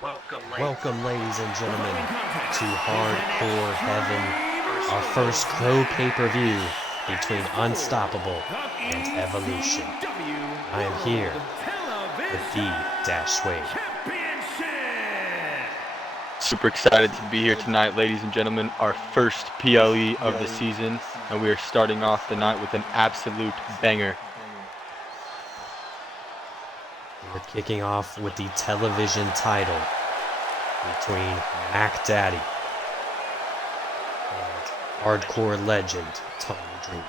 Welcome, ladies and gentlemen, to Hardcore Heaven, our first pro pay-per-view between Unstoppable and Evolution. I am here with the Dash Wade. Super excited to be here tonight, ladies and gentlemen. Our first PLE of the season, and we are starting off the night with an absolute banger. We're kicking off with the television title between Mac Daddy and hardcore legend Tommy Dreamer.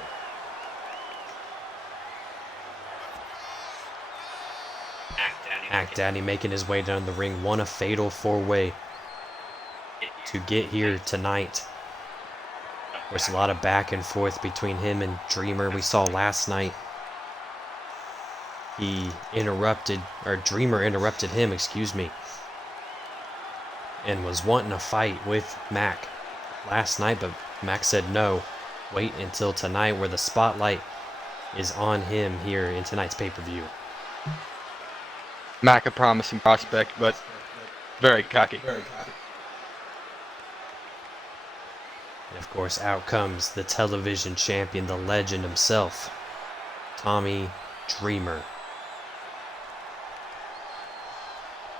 Mac Daddy making his way down the ring, won a fatal four-way to get here tonight. There's a lot of back and forth between him and Dreamer. We saw last night Dreamer interrupted him, and was wanting a fight with Mac last night, but Mac said no, wait until tonight, where the spotlight is on him here in tonight's pay-per-view. Mac, a promising prospect, but very cocky. And of course, out comes the television champion, the legend himself, Tommy Dreamer.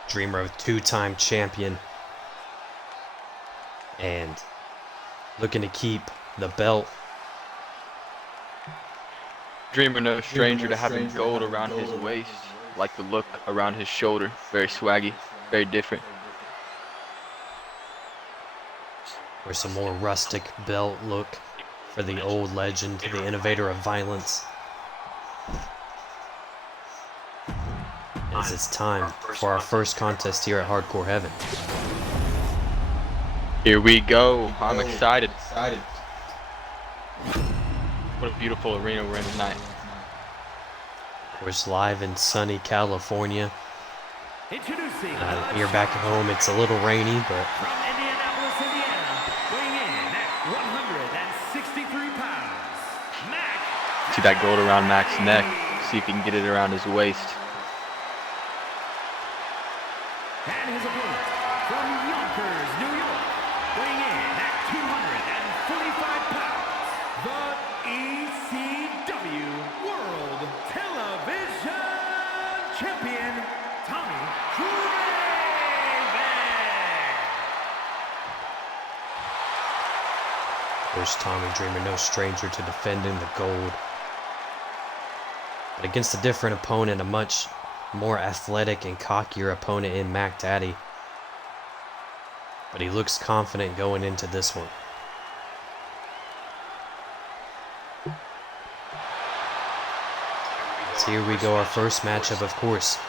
Dreamer, a two-time champion, and looking to keep the belt. Dreamer, no stranger to having gold around his waist, like the look around his shoulder. Very swaggy, very different. Or some more rustic belt look for the old legend, the innovator of violence. As it's time for our first contest here at Hardcore Heaven. Here we go. I'm excited. What a beautiful arena we're in tonight. Of course, live in sunny California. Here back at home, it's a little rainy, but from Indianapolis, Indiana, weighing in at 163 pounds, Mac. See that gold around Mac's neck. See if he can get it around his waist. And his opponent from Yonkers, New York, weighing in at 245 pounds, the ECW World Television Champion, Tommy Dreamer. of course, Tommy Dreamer, no stranger to defending the gold. But against a different opponent, a much more athletic and cockier opponent in Mac Daddy. But he looks confident going into this one. So here we go, our first matchup, of course,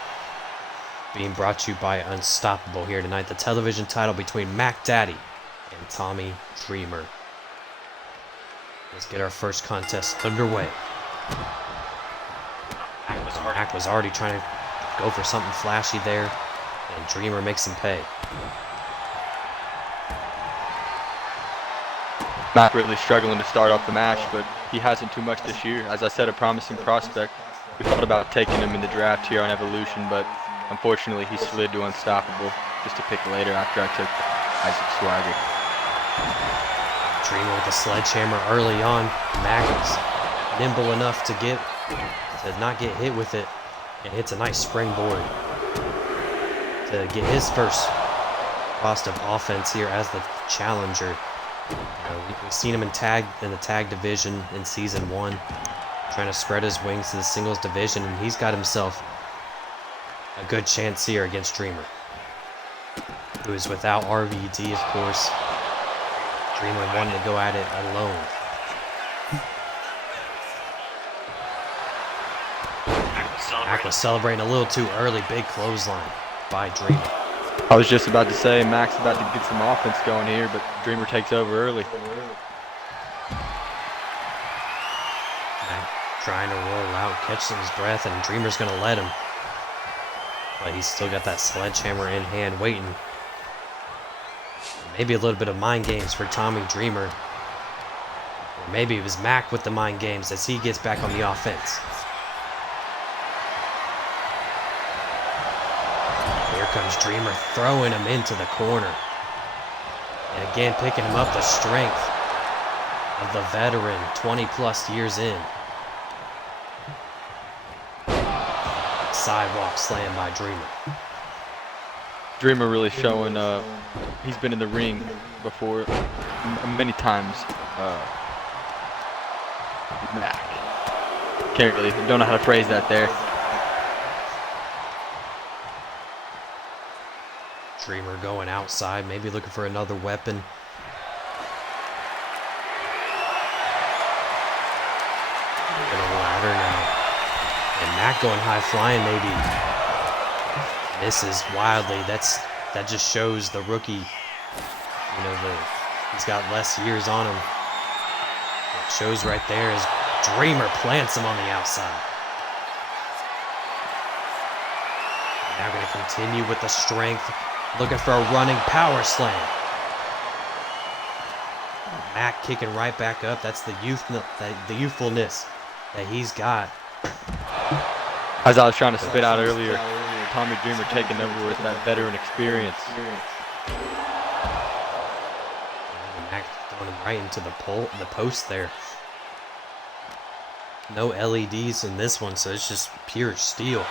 being brought to you by Unstoppable here tonight. The television title between Mac Daddy and Tommy Dreamer. Let's get our first contest underway. Mac was already trying to go for something flashy there, and Dreamer makes him pay. Mac really struggling to start off the match, but he hasn't too much this year. As I said, a promising prospect. We thought about taking him in the draft here on Evolution, but unfortunately he slid to Unstoppable just to pick later after I took Isaac Swagger. Dreamer with a sledgehammer early on. Mac is nimble enough to not get hit with it, and hits a nice springboard to get his first cost of offense here as the challenger. We've seen him in the tag division in season 1, trying to spread his wings to the singles division, and he's got himself a good chance here against Dreamer, who is without RVD, of course. Dreamer wanting to go at it alone. Mac was celebrating a little too early. Big clothesline by Dreamer. I was just about to say Mac's about to get some offense going here, but Dreamer takes over early. Mac trying to roll out, catch his breath, and Dreamer's going to let him. But he's still got that sledgehammer in hand waiting. Maybe a little bit of mind games for Tommy Dreamer. Or maybe it was Mac with the mind games as he gets back on the offense. comes Dreamer throwing him into the corner. And again, picking him up, the strength of the veteran, 20 plus years in. Sidewalk slam by Dreamer. Dreamer really showing, he's been in the ring before, many times. Mac. Don't know how to phrase that there. Dreamer going outside, maybe looking for another weapon. Gonna ladder now. And Mac going high flying, maybe. Misses wildly. That just shows the rookie, you know, he's got less years on him. It shows right there as Dreamer plants him on the outside. Now going to continue with the strength, looking for a running power slam. Mac kicking right back up. That's the youthfulness that he's got. As I was trying to spit out earlier, Tommy Dreamer taking over with that veteran experience. Mac throwing him right into the post there. No LEDs in this one, so it's just pure steel.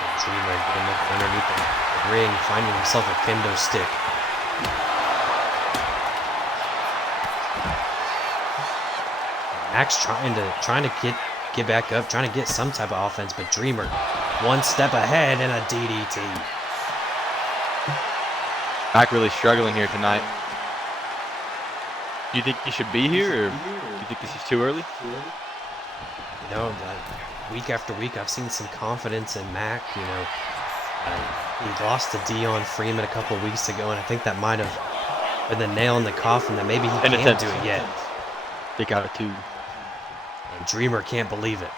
And Dreamer again looking underneath the ring, finding himself a kendo stick. Mac's trying to get back up, trying to get some type of offense, but Dreamer one step ahead and a DDT. Mac really struggling here tonight. Do you think he should be here, or do you think this is too early? You know, week after week, I've seen some confidence in Mac. You know, he lost to Dion Freeman a couple of weeks ago, and I think that might have been the nail in the coffin that maybe he can't do it yet. Think out of two. And Dreamer can't believe it.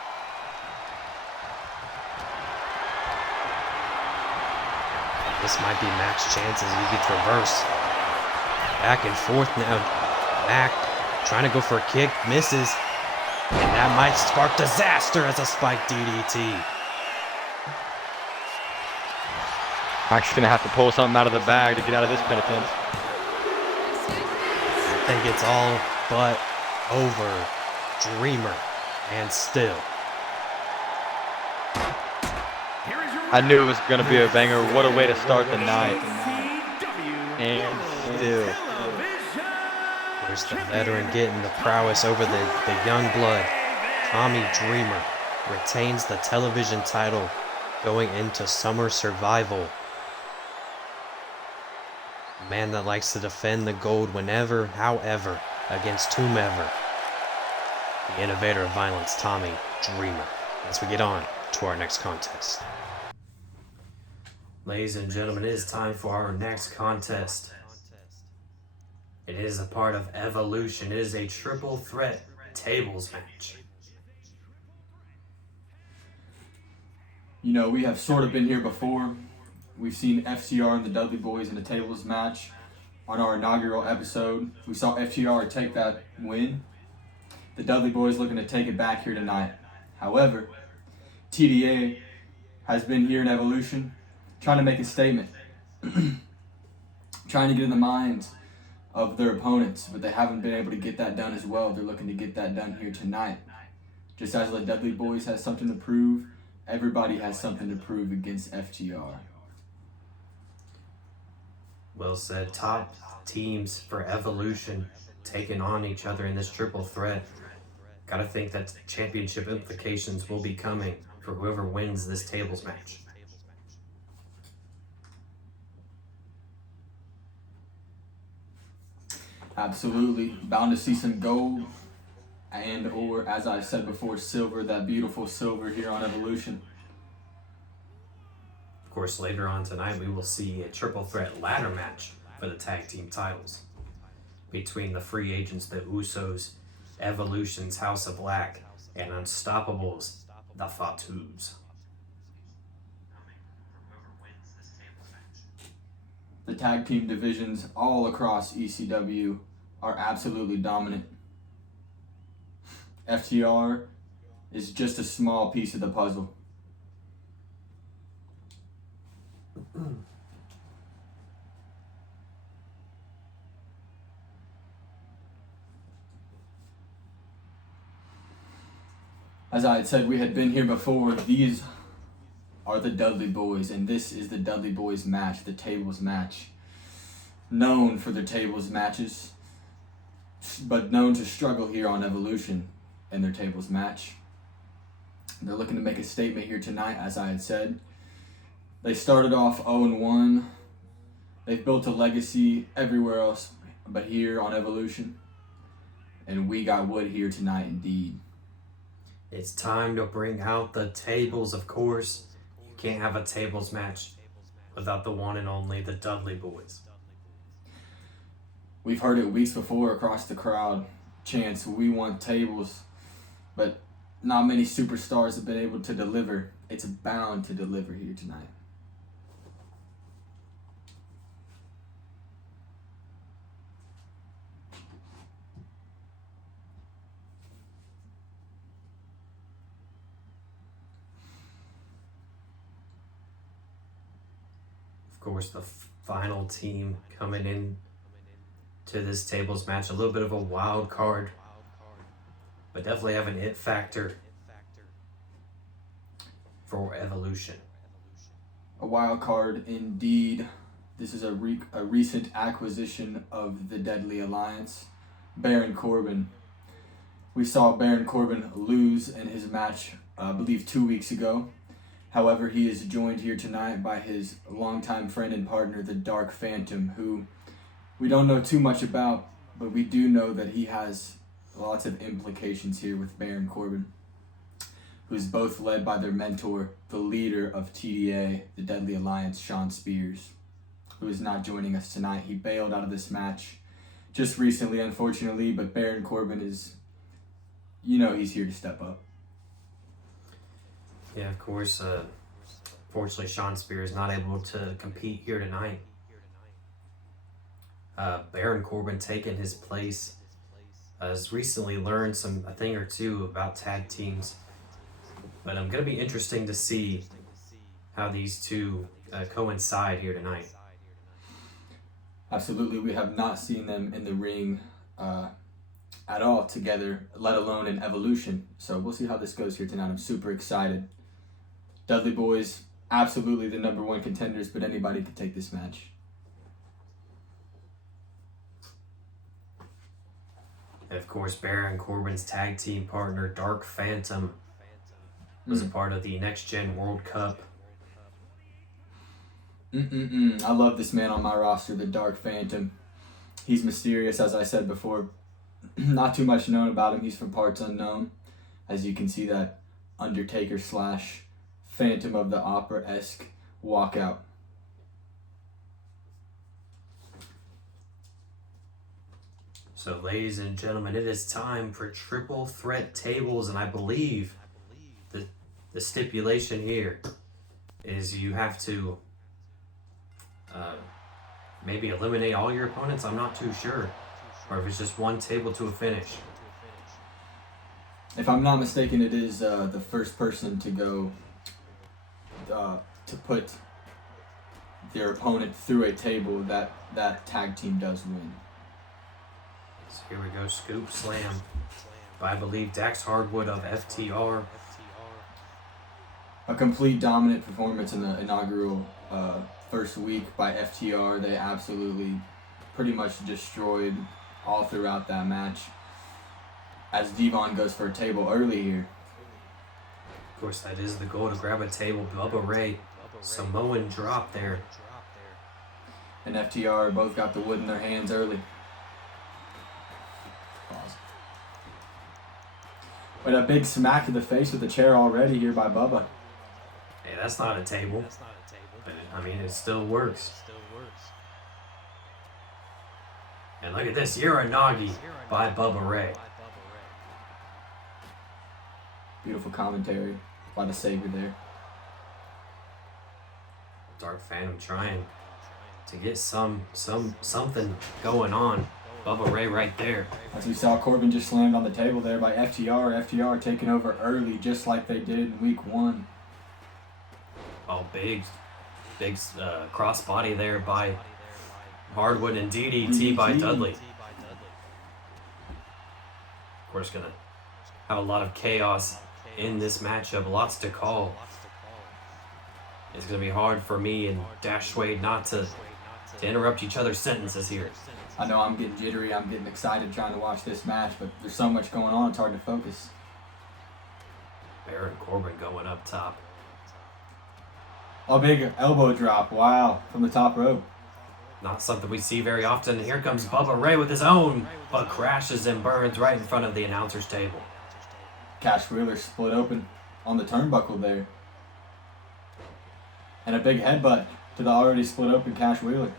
This might be Mac's chances. He gets reversed. Back and forth now. Mac trying to go for a kick, misses. And that might spark disaster as a spike DDT. Mac's going to have to pull something out of the bag to get out of this penitence. I think it's all but over. Dreamer, and still. I knew it was going to be a banger. What a way to start the night. And still. There's the veteran getting the prowess over the young blood. Tommy Dreamer retains the television title going into Summer Survival. A man that likes to defend the gold whenever, however, against whomever. The innovator of violence, Tommy Dreamer. As we get on to our next contest. Ladies and gentlemen, it is time for our next contest. It is a part of Evolution. It is a triple threat tables match. You know, we have sort of been here before. We've seen FTR and the Dudley Boys in a tables match. On our inaugural episode, we saw FTR take that win. The Dudley Boys looking to take it back here tonight. However, TDA has been here in Evolution trying to make a statement. Trying to get in the minds of their opponents, but they haven't been able to get that done as well. They're looking to get that done here tonight. Just as the Dudley Boys has something to prove, everybody has something to prove against FTR. Well said. Top teams for Evolution taking on each other in this triple threat. Gotta think that championship implications will be coming for whoever wins this tables match. Absolutely. Bound to see some gold and or, as I said before, silver, that beautiful silver here on Evolution. Of course, later on tonight, we will see a triple threat ladder match for the tag team titles between the free agents, the Usos, Evolution's House of Black, and Unstoppables, the Fatus. The tag team divisions all across ECW are absolutely dominant. FTR is just a small piece of the puzzle. As I had said, we had been here before. These are the Dudley Boys, and this is the Dudley Boys match, the tables match. Known for their tables matches, but known to struggle here on Evolution in their tables match. They're looking to make a statement here tonight, as I had said. They started off 0-1. They've built a legacy everywhere else but here on Evolution. And we got wood here tonight indeed. It's time to bring out the tables, of course. You can't have a tables match without the one and only the Dudley Boys. We've heard it weeks before across the crowd. Chants, we want tables. But not many superstars have been able to deliver. It's bound to deliver here tonight. Of course, the final team coming in to this tables match, a little bit of a wild card, but definitely have an it factor for Evolution. A wild card indeed. This is a recent acquisition of the Deadly Alliance, Baron Corbin. We saw Baron Corbin lose in his match, I believe 2 weeks ago. However, he is joined here tonight by his longtime friend and partner, the Dark Phantom, who we don't know too much about, but we do know that he has lots of implications here with Baron Corbin, who's both led by their mentor, the leader of TDA, the Deadly Alliance, Sean Spears, who is not joining us tonight. He bailed out of this match just recently, unfortunately, but Baron Corbin is, he's here to step up. Yeah, of course. Fortunately, Sean Spears not able to compete here tonight. Baron Corbin taking his place has recently learned a thing or two about tag teams. But I'm going to be interesting to see how these two coincide here tonight. Absolutely. We have not seen them in the ring at all together, let alone in Evolution. So we'll see how this goes here tonight. I'm super excited. Dudley Boys, absolutely the number one contenders, but anybody could take this match. And of course, Baron Corbin's tag team partner, Dark Phantom, was a part of the Next Gen World Cup. I love this man on my roster, the Dark Phantom. He's mysterious, as I said before. Not too much known about him. He's from parts unknown. As you can see, that Undertaker / Phantom of the Opera-esque walkout. So, ladies and gentlemen, it is time for triple threat tables, and I believe the stipulation here is you have to maybe eliminate all your opponents. I'm not too sure, or if it's just one table to a finish. If I'm not mistaken, it is the first person to go to put their opponent through a table that tag team does win. So here we go, scoop slam by, I believe, Dax Hardwood of FTR. A complete dominant performance in the inaugural first week by FTR. They absolutely pretty much destroyed all throughout that match. As Devon goes for a table early here. Of course, that is the goal, to grab a table. Bubba Ray, Samoan drop there. And FTR both got the wood in their hands early. Pause. But a big smack to the face with the chair already here by Bubba. Hey, that's not a table. But I mean, it still works. And look at this, Uranagi by Bubba Ray. Beautiful commentary by the Savior there. Dark Phantom trying to get something going on. Bubba Ray right there. As we saw, Corbin just slammed on the table there by FTR. FTR taking over early, just like they did in week 1. Oh, big crossbody there by Hardwood, and DDT by Dudley. Of course, gonna have a lot of chaos in this matchup. Lots to call. It's going to be hard for me and Dash Wade not to interrupt each other's sentences here. I know I'm getting jittery. I'm getting excited trying to watch this match, but there's so much going on, it's hard to focus. Baron Corbin going up top. A big elbow drop. Wow. From the top rope. Not something we see very often. Here comes Bubba Ray with his own, but crashes and burns right in front of the announcer's table. Cash Wheeler split open on the turnbuckle there. And a big headbutt to the already split open Cash Wheeler.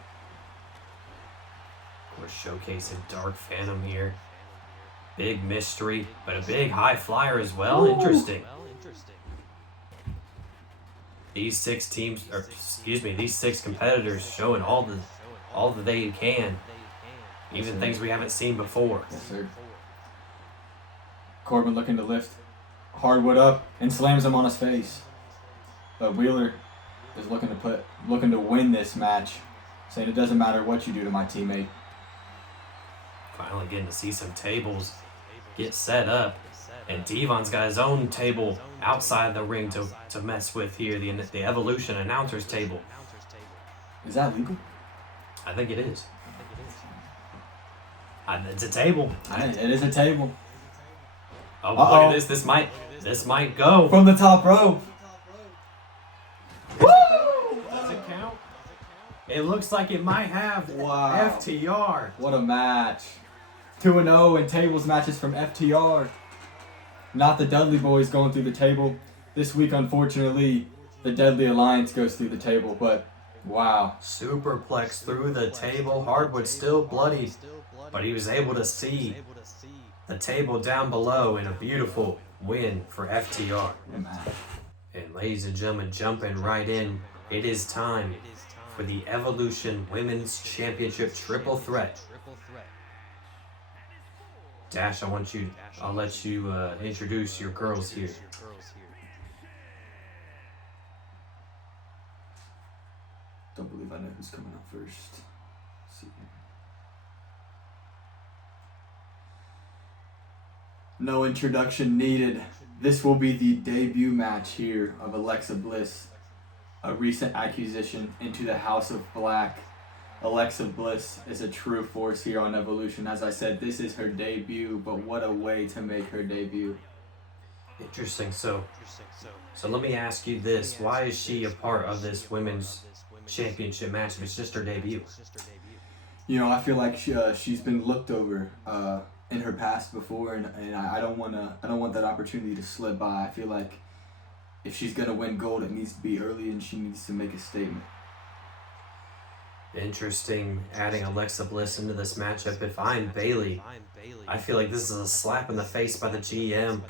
We're showcasing Dark Phantom here. Big mystery, but a big high flyer as well. Ooh. Interesting. These six competitors showing all that they can. Even things we haven't seen before. Yes, sir. Corbin looking to lift Hardwood up and slams him on his face. But Wheeler is looking to win this match, saying it doesn't matter what you do to my teammate. Finally getting to see some tables get set up. And Devon's got his own table outside the ring to mess with here, the Evolution announcers table. Is that legal? I think it is. It's a table. It is a table. Oh, look at this. This might go. From the top rope. Woo! Does it count? It looks like it might have. Wow. FTR. What a match. 2-0 in tables matches from FTR. Not the Dudley Boys going through the table. This week, unfortunately, the Deadly Alliance goes through the table, but wow. Superplex through the table. Hardwood still bloodied, but he was able to see the table down below in a beautiful win for FTR. And ladies and gentlemen, jumping right in, it is time for the Evolution Women's Championship Triple Threat. Dash, I'll let you introduce your girls here. Don't believe I know who's coming up first. Let's see. No introduction needed. This will be the debut match here of Alexa Bliss, a recent acquisition into the House of Black. Alexa Bliss is a true force here on Evolution. As I said, this is her debut, but what a way to make her debut. Interesting. So let me ask you this. Why is she a part of this women's championship match if it's just her debut? You know, I feel like she's been looked over in her past before, and I don't want that opportunity to slip by. I feel like if she's gonna win gold, it needs to be early, and she needs to make a statement. Interesting, adding Alexa Bliss into this matchup. If I'm Bayley, I feel like this is a slap in the face by the GM.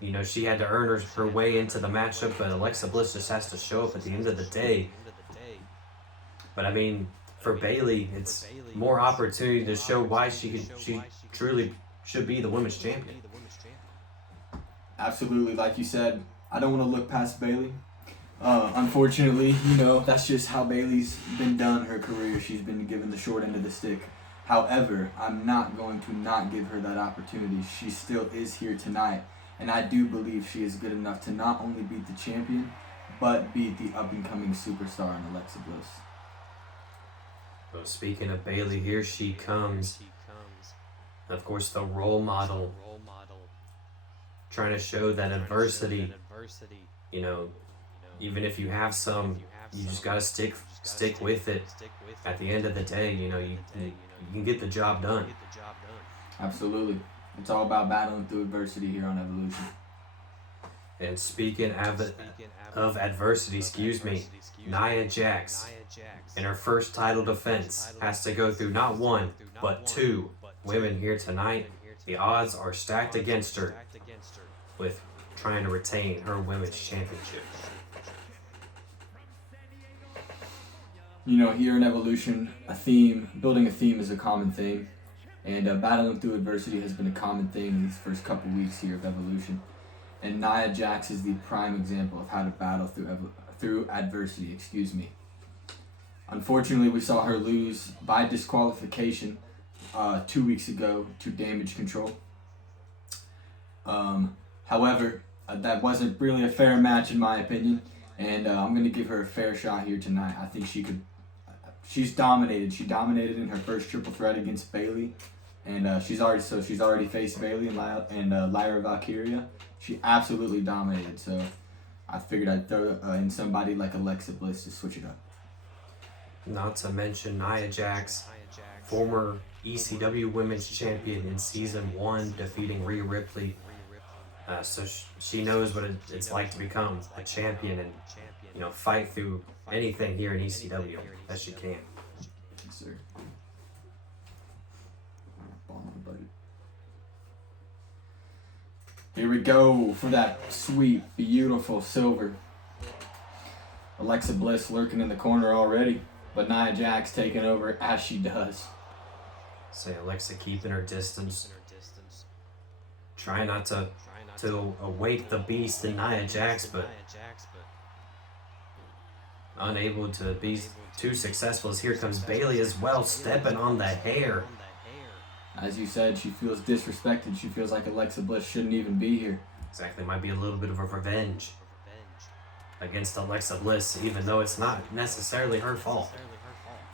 You know, she had to earn her way into the matchup, but Alexa Bliss just has to show up at the end of the day. But I mean, for Bayley, it's more opportunity to show why she truly should be the women's champion. Absolutely, like you said, I don't want to look past Bayley. Unfortunately, you know, that's just how Bayley's been done her career. She's been given the short end of the stick. However, I'm not going to not give her that opportunity. She still is here tonight, and I do believe she is good enough to not only beat the champion, but beat the up-and-coming superstar in Alexa Bliss. Well, speaking of Bayley, here she comes. Of course, the role model, trying to show that adversity, you know, even if you have some, you just gotta stick with it. At the end of the day, you know, you can get the job done. Absolutely. It's all about battling through adversity here on Evolution. And speaking of adversity, Nia Jax, in her first title defense, has to go through not one, but two women here tonight. The odds are stacked against her with trying to retain her women's championship. You know, here in Evolution, building a theme is a common thing, and battling through adversity has been a common thing in these first couple weeks here of Evolution. And Nia Jax is the prime example of how to battle through adversity. Unfortunately, we saw her lose by disqualification 2 weeks ago to Damage Control. However, that wasn't really a fair match in my opinion, and I'm gonna give her a fair shot here tonight. I think she could. She's dominated. She dominated in her first triple threat against Bailey, and she's already faced Bailey and Lyra Valkyria. She absolutely dominated. So I figured I'd throw in somebody like Alexa Bliss to switch it up. Not to mention Nia Jax, former ECW Women's Champion in Season 1, defeating Rhea Ripley. So she knows what it's like to become a champion and, fight through anything here in ECW as she can. Yes, sir. Ball on the budget. Here we go for that sweet, beautiful silver. Alexa Bliss lurking in the corner already, but Nia Jax taking over as she does. Say Alexa keeping her distance. Try not to awake the beast in Nia Jax, but unable to be too successful as here comes Bailey as well, stepping on the hair. As you said, she feels disrespected. She feels like Alexa Bliss shouldn't even be here. Exactly, might be a little bit of a revenge against Alexa Bliss, even though it's not necessarily her fault.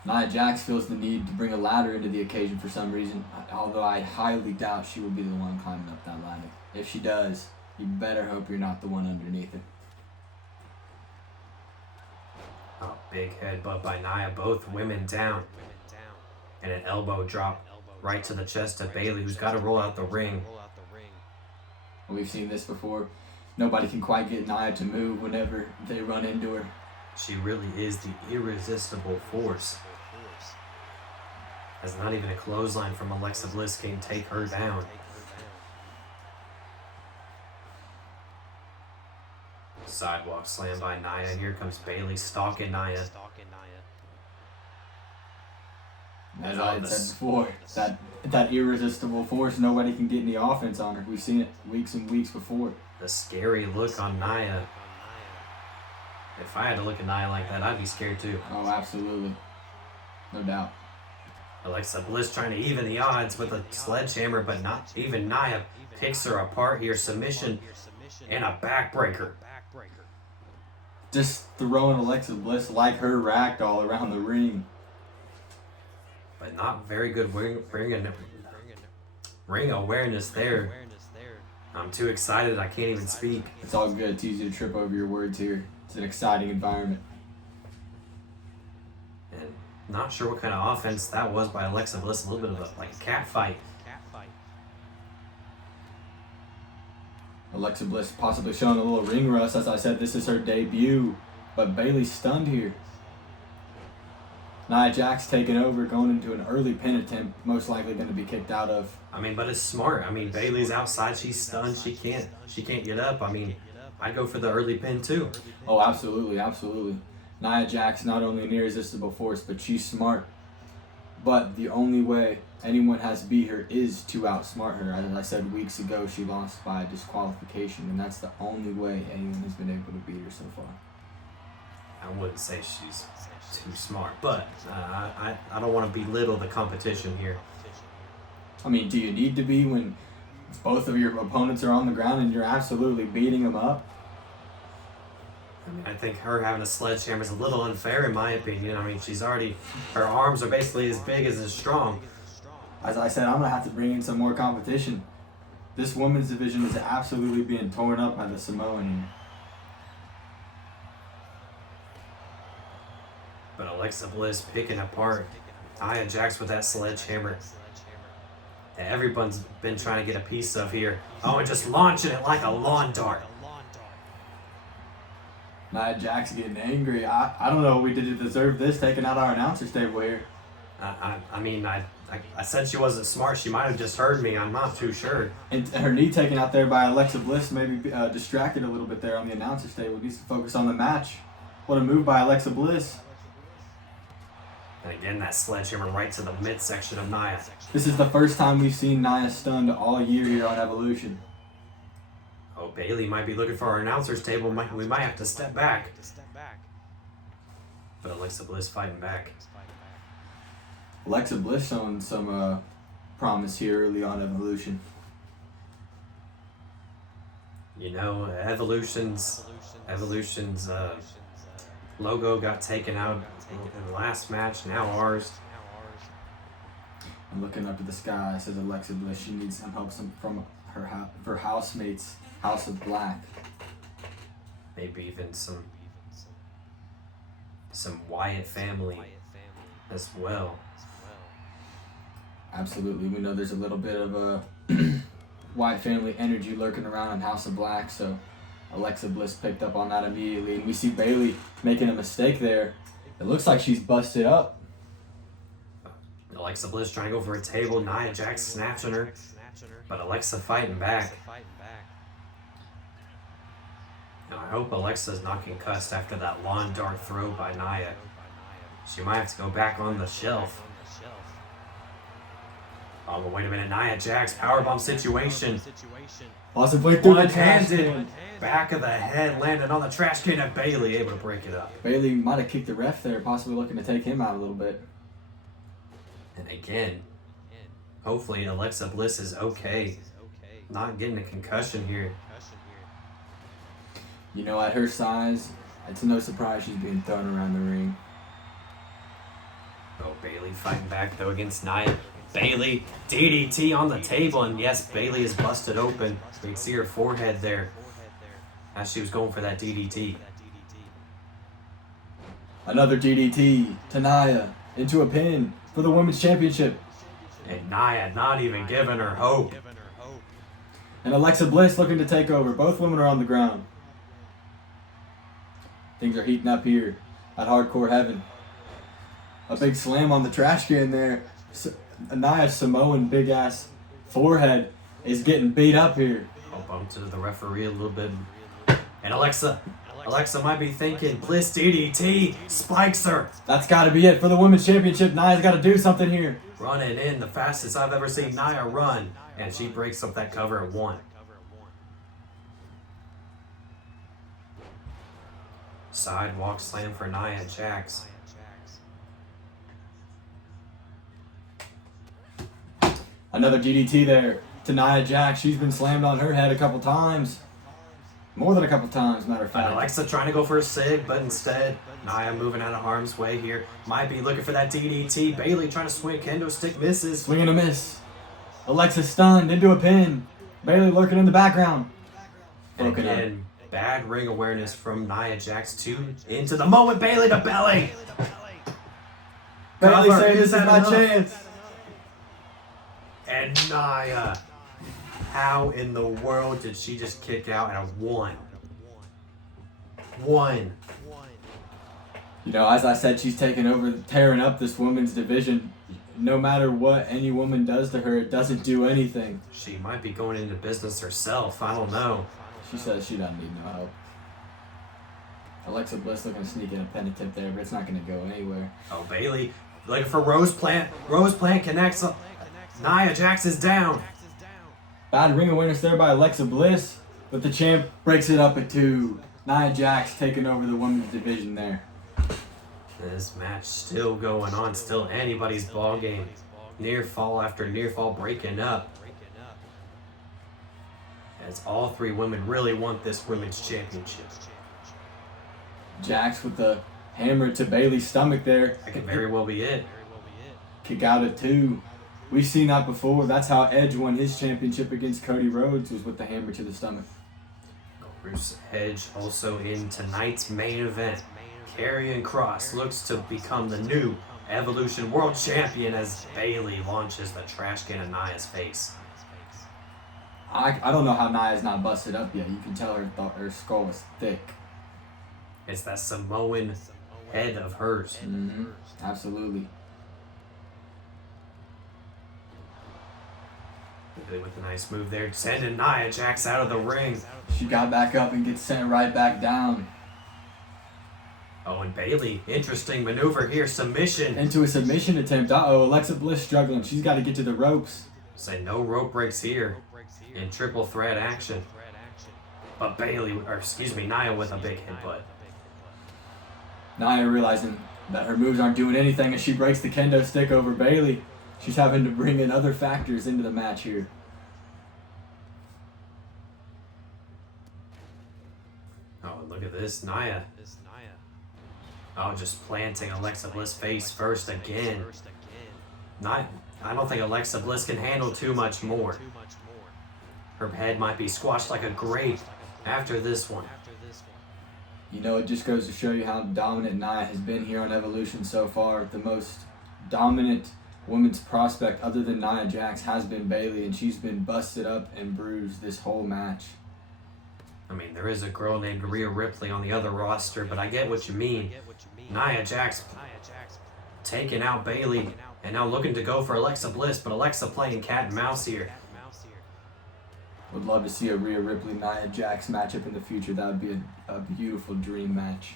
Nia Jax feels the need to bring a ladder into the occasion for some reason, although I highly doubt she will be the one climbing up that ladder. If she does, you better hope you're not the one underneath it. Oh, big headbutt by Nia, both women down. And an elbow drop right to the chest of Bailey, who's got to roll out the ring. We've seen this before. Nobody can quite get Nia to move whenever they run into her. She really is the irresistible force. As not even a clothesline from Alexa Bliss can take her down. Sidewalk slam by Nia. Here comes Bailey stalking Nia. As I had said before, that irresistible force, nobody can get any offense on her. We've seen it weeks and weeks before. The scary look on Nia. If I had to look at Nia like that, I'd be scared too. Oh, absolutely. No doubt. Alexa Bliss trying to even the odds with a sledgehammer, but not even Nia picks her apart here. Submission and a backbreaker. Just throwing Alexa Bliss like her ragdoll around the ring. But not very good ring awareness there. I'm too excited, I can't even speak. It's all good. It's easy to trip over your words here. It's an exciting environment. And not sure what kind of offense that was by Alexa Bliss. A little bit of a cat fight. Alexa Bliss possibly showing a little ring rust. As I said, this is her debut. But Bailey's stunned here. Nia Jax taking over, going into an early pin attempt, most likely going to be kicked out of. I mean, but it's smart. I mean, Bailey's outside, she's stunned, she can't get up. I mean, I'd go for the early pin too. Oh, absolutely, absolutely. Nia Jax not only an irresistible force, but she's smart. But the only way anyone has to beat her is to outsmart her. As I said weeks ago, she lost by disqualification, and that's the only way anyone has been able to beat her so far. I wouldn't say she's too smart, but I don't want to belittle the competition here. I mean, do you need to be when both of your opponents are on the ground and you're absolutely beating them up? I mean, I think her having a sledgehammer is a little unfair in my opinion. I mean, her arms are basically as big as strong. As I said, I'm going to have to bring in some more competition. This women's division is absolutely being torn up by the Samoan here. But Alexa Bliss picking apart Nia Jax with that sledgehammer that everyone's been trying to get a piece of here. Oh, and just launching it like a lawn dart. Nia Jax getting angry. I don't know. We did deserve this, taking out our announcer's table here. I mean, I said she wasn't smart. She might have just heard me. I'm not too sure. And her knee taken out there by Alexa Bliss, maybe distracted a little bit there on the announcer's table. Needs to focus on the match. What a move by Alexa Bliss. And again, that sledgehammer right to the midsection of Nia. This is the first time we've seen Nia stunned all year here on Evolution. Oh, Bailey might be looking for our announcer's table. We might have to step back. But Alexa Bliss fighting back. Alexa Bliss showing some promise here early on Evolution. You know, Evolution's logo got taken out in the last match. Now ours. I'm looking up to the sky, says Alexa Bliss. She needs some help from her housemates, House of Black. Maybe even some Wyatt family as well. Absolutely. We know there's a little bit of a Wyatt family energy lurking around in House of Black, so Alexa Bliss picked up on that immediately. And we see Bayley making a mistake there. It looks like she's busted up. Alexa Bliss trying to go for a table. Nia Jax snatching her, but Alexa fighting back. Now I hope Alexa's not concussed after that lawn dart throw by Nia. She might have to go back on the shelf. Oh, but wait a minute. Nia Jax powerbomb situation. Possibly through the trash One-handed can. back of the head landed on the trash can and Bayley able to break it up. Bayley might have kicked the ref there, possibly looking to take him out a little bit. And again, hopefully Alexa Bliss is okay. Not getting a concussion here. You know, at her size, it's no surprise she's being thrown around the ring. Oh, Bayley fighting back though against Nia. Bayley, DDT on the table, and yes, Bayley is busted open. You can see her forehead there as she was going for that DDT. Another DDT to Nia into a pin for the Women's Championship. And Nia not even giving her hope. And Alexa Bliss looking to take over. Both women are on the ground. Things are heating up here at Hardcore Heaven. A big slam on the trash can there. Nia's Samoan big ass forehead is getting beat up here. Oh, bumped into the referee a little bit. And Alexa might be thinking, Bliss DDT spikes her. That's got to be it for the Women's Championship. Nia's got to do something here. Running in the fastest I've ever seen Nia run. And she breaks up that cover at 1. Sidewalk slam for Nia Jax. Another DDT there to Nia Jax. She's been slammed on her head a couple times. More than a couple times, matter of And fact. Alexa trying to go for a sig, but instead, Nia moving out of harm's way here. Might be looking for that DDT. Bayley trying to swing a kendo stick, misses. Swing and a miss. Alexa stunned into a pin. Bayley lurking in the background. And Broken up. again, bad ring awareness from Nia Jax 2 into the moment. Bayley to belly. Bayley Cover, saying this is is that my enough? chance. And Nia, how in the world did she just kick out at a 1? 1. You know, as I said, she's taking over, tearing up this women's division. No matter what any woman does to her, it doesn't do anything. She might be going into business herself. I don't know. She says she doesn't need no help. Alexa Bliss looking to sneak in a penitent there, but it's not going to go anywhere. Oh, Bayley looking for Rose Plant. Rose Plant connects. Nia Jax is down. Bad ring awareness there by Alexa Bliss, but the champ breaks it up at 2. Nia Jax taking over the women's division there. This match still going on, still anybody's ball game. Near fall after near fall breaking up. As all 3 women really want this women's championship. Jax with the hammer to Bayley's stomach there. That could very well be it. Kick out at 2. We've seen that before. That's how Edge won his championship against Cody Rhodes, was with the hammer to the stomach. Bruce Edge also in tonight's main event. Karrion Kross looks to become the new Evolution World Champion as Bayley launches the trash can in Nia's face. I don't know how Nia's not busted up yet. You can tell her skull is thick. It's that Samoan head of hers. Mm-hmm. Absolutely. With a nice move there, sending Nia Jax out of the ring. She got back up and gets sent right back down. Oh, and Bayley, interesting maneuver here, submission. Into a submission attempt. Uh-oh, Alexa Bliss struggling. She's got to get to the ropes. Say no rope breaks here in triple threat action. But Nia with a big headbutt. Nia realizing that her moves aren't doing anything as she breaks the kendo stick over Bayley. She's having to bring in other factors into the match here. this Nia. Oh, just planting Alexa Bliss face first again. I don't think Alexa Bliss can handle too much more. Her head might be squashed like a grape after this one. You know, it just goes to show you how dominant Nia has been here on Evolution so far. The most dominant women's prospect other than Nia Jax has been Bayley, and she's been busted up and bruised this whole match. I mean, there is a girl named Rhea Ripley on the other roster, but I get what you mean. Nia Jax taking out Bayley and now looking to go for Alexa Bliss, but Alexa playing cat and mouse here. Would love to see a Rhea Ripley Nia Jax matchup in the future. That would be a beautiful dream match.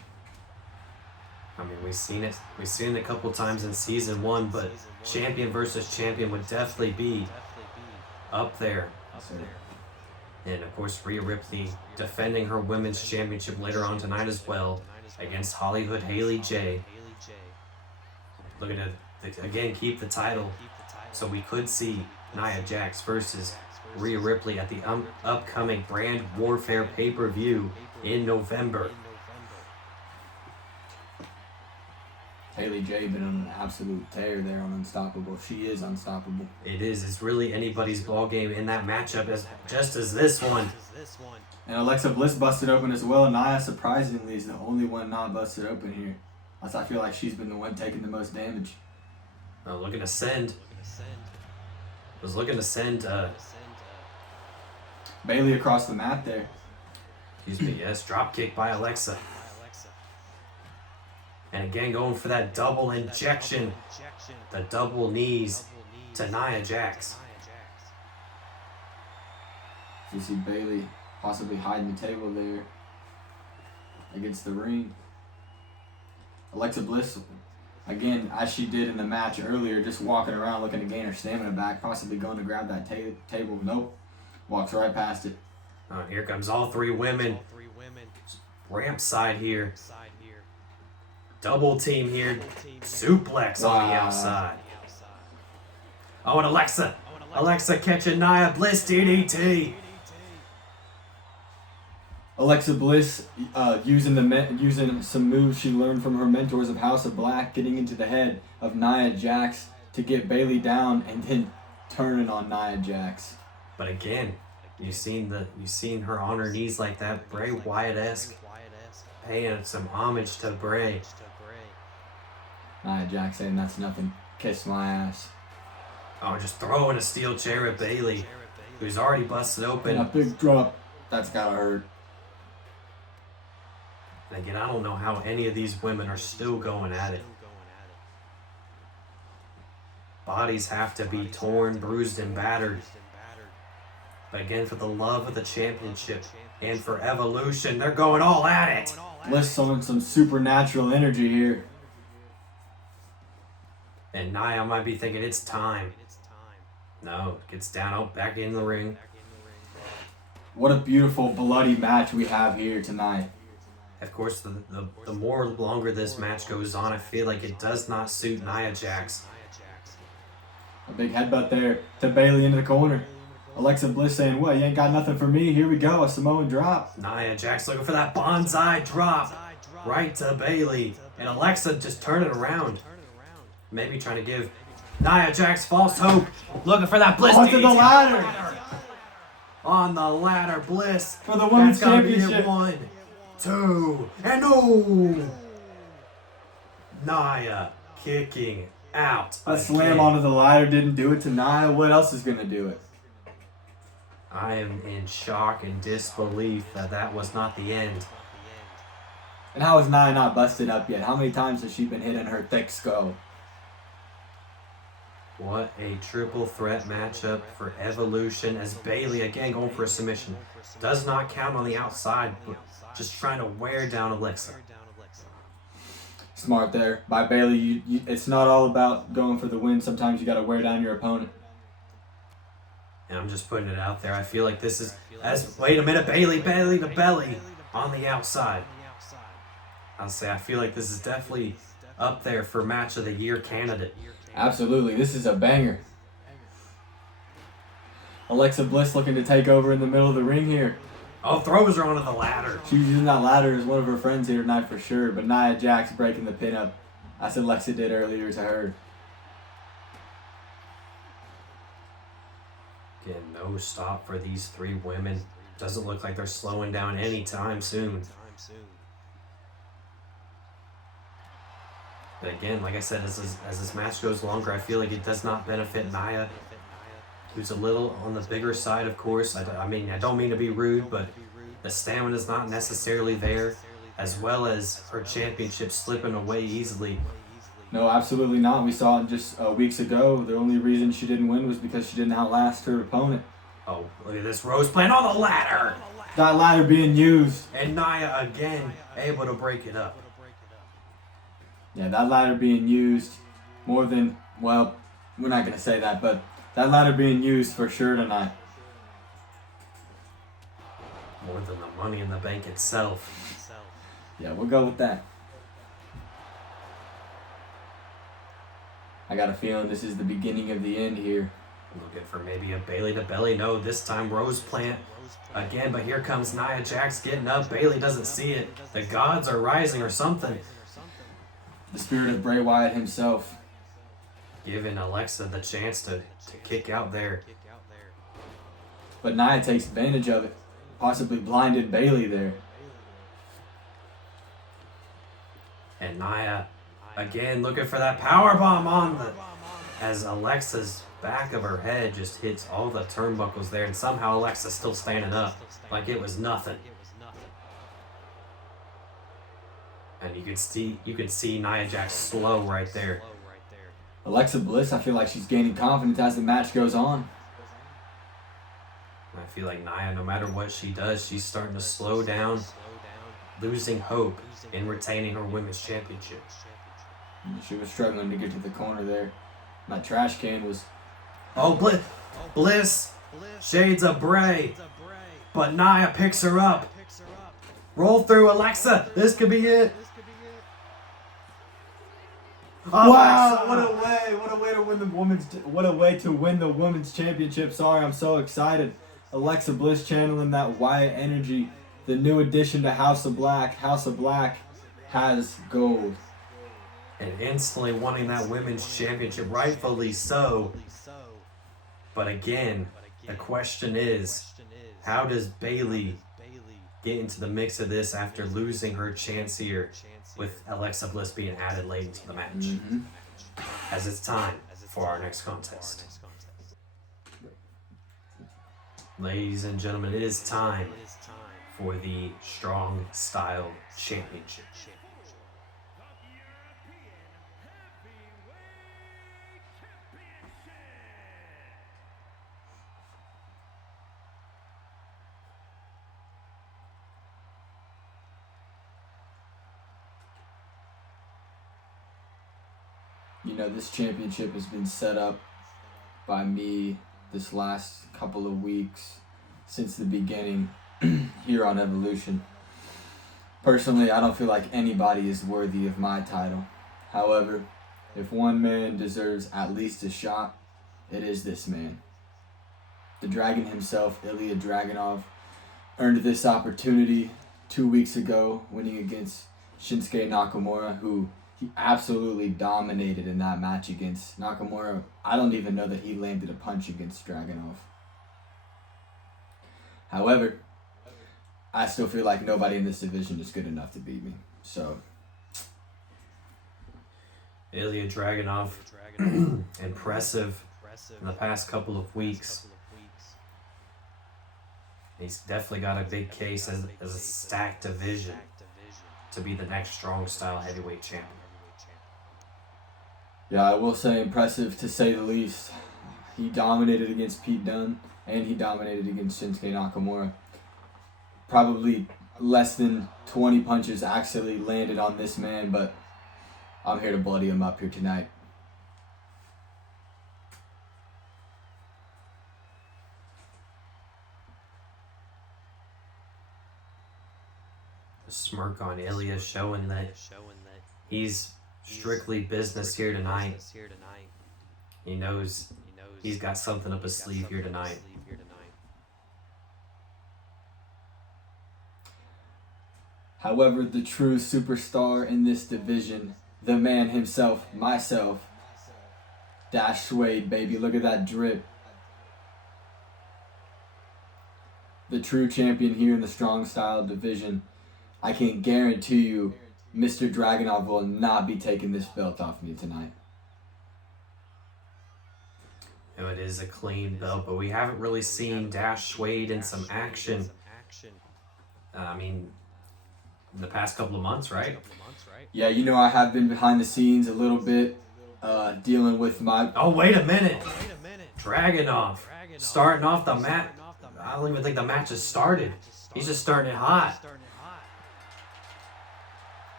I mean, we've seen it a couple times in season 1, but champion versus champion would definitely be up there. And of course, Rhea Ripley defending her women's championship later on tonight as well against Hollywood Haley J. Looking to again keep the title, so we could see Nia Jax versus Rhea Ripley at the upcoming Brand Warfare pay-per-view in November. Haley J been on an absolute tear there on Unstoppable. She is unstoppable. It is. It's really anybody's ball game in that matchup, just as this one. And Alexa Bliss busted open as well. Nia, surprisingly, is the only one not busted open here. I feel like she's been the one taking the most damage. Looking to send. Was looking to send Bayley across the mat there. Excuse me, yes, drop kick by Alexa. And again, going for that double injection. The double knees to Nia Jax. You see Bayley possibly hiding the table there against the ring. Alexa Bliss, again, as she did in the match earlier, just walking around looking to gain her stamina back, possibly going to grab that table. Nope. Walks right past it. Here comes all three women. Ramp side here. Double team here. Suplex on the outside. Oh, and Alexa catching Nia Bliss DDT. Alexa Bliss using some moves she learned from her mentors of House of Black, getting into the head of Nia Jax to get Bayley down, and then turning on Nia Jax. But again, you've seen her on her knees like that, Bray Wyatt-esque, paying some homage to Bray. Nia Jax saying that's nothing. Kiss my ass. Oh, just throwing a steel chair at Bayley, who's already busted open. And a big drop. That's gotta hurt. And again, I don't know how any of these women are still going at it. Bodies have to be torn, bruised, and battered. But again, for the love of the championship and for Evolution, they're going all at it. Bliss showing some supernatural energy here. And Nia might be thinking it's time. No, gets down, back in the ring. What a beautiful bloody match we have here tonight. Of course, the more longer this match goes on, I feel like it does not suit Nia Jax. A big headbutt there to Bayley into the corner. Alexa Bliss saying, "What, you ain't got nothing for me? Here we go, a Samoan drop." Nia Jax looking for that bonsai drop right to Bayley. And Alexa just turning around. Maybe trying to give Nia Jax false hope. Looking for that Bliss. Onto the ladder. On the ladder, Bliss. For the women's That's gotta be it. championship. 1, 2, and no! Nia kicking out. A slam onto the ladder didn't do it to Nia. What else is going to do it? I am in shock and disbelief that was not the end. And how is Nia not busted up yet? How many times has she been hit in her thick skull? What a triple threat matchup for Evolution, as Bayley again going for a submission. Does not count on the outside, but just trying to wear down Alexa. Smart there by Bayley. It's not all about going for the win. Sometimes you got to wear down your opponent. And I'm just putting it out there. I feel like this is... wait a minute, Bayley to belly on the outside. I'll say I feel like this is definitely up there for Match of the Year candidate. Absolutely. This is a banger. Alexa Bliss looking to take over in the middle of the ring here. Oh, throws her onto the ladder. She was using that ladder as one of her friends here tonight for sure, but Nia Jax breaking the pin up as Alexa did earlier to her. Again, no stop for these three women. Doesn't look like they're slowing down anytime soon. But again, like I said, as this match goes longer, I feel like it does not benefit Nia, who's a little on the bigger side, of course. I mean, I don't mean to be rude, but the stamina's not necessarily there, as well as her championship slipping away easily. No, absolutely not. We saw it just weeks ago. The only reason she didn't win was because she didn't outlast her opponent. Oh, look at this Rose playing on the ladder! That ladder being used. And Nia, again, able to break it up. Yeah, that ladder being used more than, well, we're not going to say that, but that ladder being used for sure tonight. More than the Money in the Bank itself. Yeah, we'll go with that. I got a feeling this is the beginning of the end here. Looking for maybe a Bailey to belly. No, this time Rose Plant again, but here comes Nia Jax getting up. Bailey doesn't see it. The gods are rising or something. The spirit of Bray Wyatt himself. Giving Alexa the chance to kick out there. But Nia takes advantage of it. Possibly blinded Bailey there. And Nia, again, looking for that powerbomb on the... As Alexa's back of her head just hits all the turnbuckles there, and somehow Alexa's still standing up like it was nothing. And you could see Nia Jax slow right there. Alexa Bliss, I feel like she's gaining confidence as the match goes on. I feel like Nia, no matter what she does, she's starting to slow down, losing hope in retaining her women's championship. She was struggling to get to the corner there. That trash can was... Oh, Bliss, shades of Bray, but Nia picks her up. Roll through, Alexa. This could be it. Wow! What a way to win the women's championship. Sorry, I'm so excited. Alexa Bliss channeling that Wyatt energy. The new addition to House of Black. House of Black has gold. And instantly winning that women's championship, rightfully so. But again, the question is, how does Bailey get into the mix of this after losing her chance here with Alexa Bliss being added late into the match? Mm-hmm. As it's time for our next contest. Ladies and gentlemen, it is time for the Strong Style Championship. You know, this championship has been set up by me this last couple of weeks since the beginning here on Evolution. Personally, I don't feel like anybody is worthy of my title. However, if one man deserves at least a shot, it is this man. The Dragon himself, Ilya Dragunov, earned this opportunity 2 weeks ago, winning against Shinsuke Nakamura, who he absolutely dominated in that match against Nakamura. I don't even know that he landed a punch against Dragunov. However, I still feel like nobody in this division is good enough to beat me. So, Ilya Dragunov, impressive in the past couple of weeks. He's definitely got a big case as a stacked division to be the next Strong Style Heavyweight Champion. yeah, I will say impressive to say the least. He dominated against Pete Dunne, and he dominated against Shinsuke Nakamura. Probably less than 20 punches actually landed on this man, but I'm here to bloody him up here tonight. The smirk on Ilya showing that he's strictly business here tonight. He knows he's got something up his sleeve here tonight. However, the true superstar in this division, the man himself, myself, Dash Suede, baby. Look at that drip. The true champion here in the strong style division. I can guarantee you, Mr. Dragunov will not be taking this belt off me tonight. You know, it is a clean belt, but we haven't really seen Dash Suede in some action. I mean, in the past couple of months, right? Yeah, you know, I have been behind the scenes a little bit, dealing with my... Oh, wait a minute. Dragunov starting off the match. I don't even think the match has started. He's just starting it hot.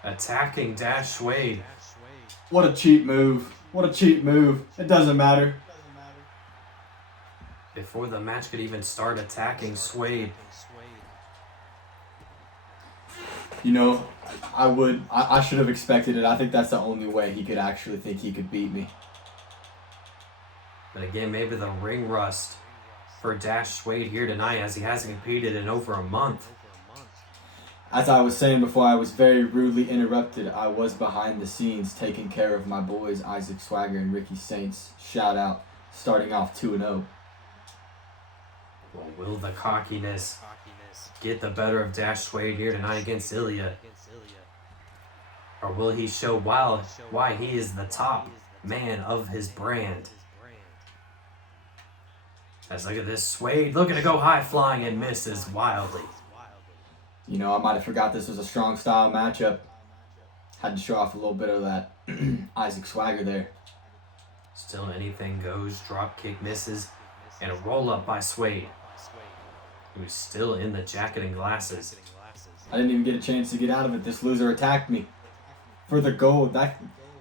Attacking Dash Suede. What a cheap move. What a cheap move. It doesn't matter. Before the match could even start, attacking Suede. You know, I should have expected it. I think that's the only way he could actually think he could beat me. But again, maybe the ring rust for Dash Suede here tonight, as he hasn't competed in over a month. As I was saying before, I was very rudely interrupted. I was behind the scenes taking care of my boys, Isaac Swagger and Ricky Saints. Shout out, starting off 2-0. Well, will the cockiness get the better of Dash Suede here tonight against Ilya? Or will he show why he is the top man of his brand? As look at this, Suede looking to go high flying and misses wildly. You know, I might have forgot this was a strong style matchup. Had to show off a little bit of that Isaac Swagger there. Still anything goes, drop kick misses, and a roll up by Suede, who's still in the jacket and glasses. I didn't even get a chance to get out of it. This loser attacked me for the gold.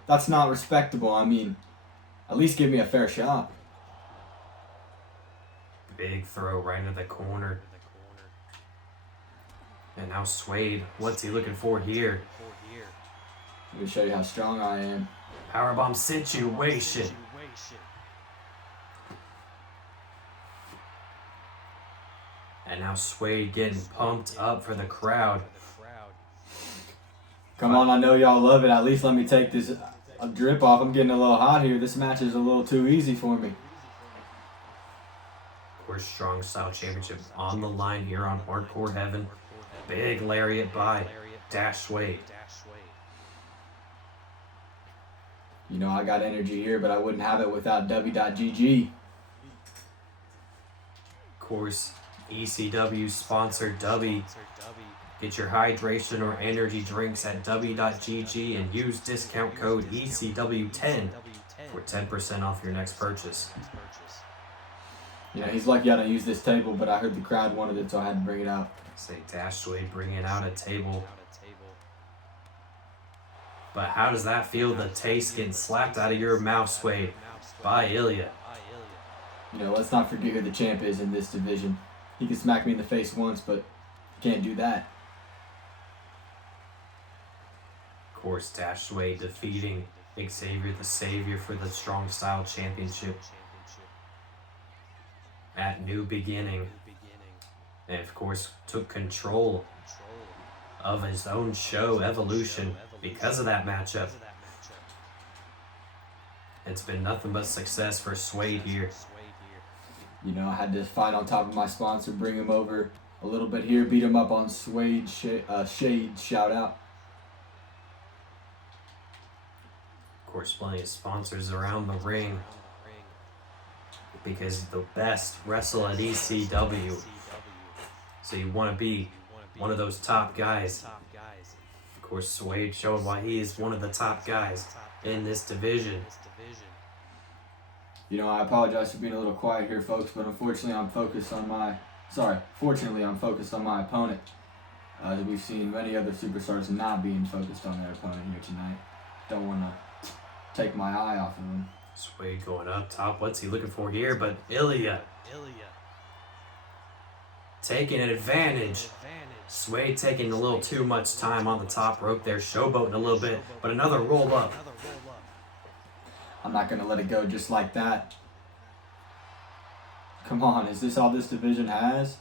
That's not respectable. I mean, at least give me a fair shot. Big throw right into the corner. And now Suede, what's he looking for here? Let me show you how strong I am. Powerbomb situation. And now Suede getting pumped up for the crowd. Come on, I know y'all love it. At least let me take this drip off. I'm getting a little hot here. This match is a little too easy for me. Of course, Strong Style Championship on the line here on Hardcore Heaven. Big lariat by Dash Suede. You know, I got energy here, but I wouldn't have it without W.GG. Of course, ECW sponsor W. Get your hydration or energy drinks at W.GG and use discount code ECW10 for 10% off your next purchase. You know, he's lucky I don't use this table, but I heard the crowd wanted it, so I had to bring it out. Say Dash Suede bringing out a table. But how does that feel, the taste getting slapped out of your mouth, Suede, by Ilya? You know, let's not forget who the champ is in this division. He can smack me in the face once, but he can't do that. Of course, Dash Suede defeating Xavier the Savior for the Strong Style Championship at New Beginning. And of course, took control of his own show, Evolution, because of that matchup. It's been nothing but success for Suede here. You know, I had to fight on top of my sponsor, bring him over a little bit here, beat him up on Suede Shade, shout out. Of course, plenty of sponsors around the ring, because the best wrestle at ECW. So you want to be one of those top guys. Of course, Suede showing why he is one of the top guys in this division. You know, I apologize for being a little quiet here, folks, but unfortunately I'm focused on my... fortunately I'm focused on my opponent. As we've seen many other superstars not being focused on their opponent here tonight. Don't want to take my eye off of him. Suede going up top. What's he looking for here? But Ilya taking advantage. Suede taking a little too much time on the top rope there, showboating a little bit, but another roll up. I'm not going to let it go just like that. Come on, is this all this division has?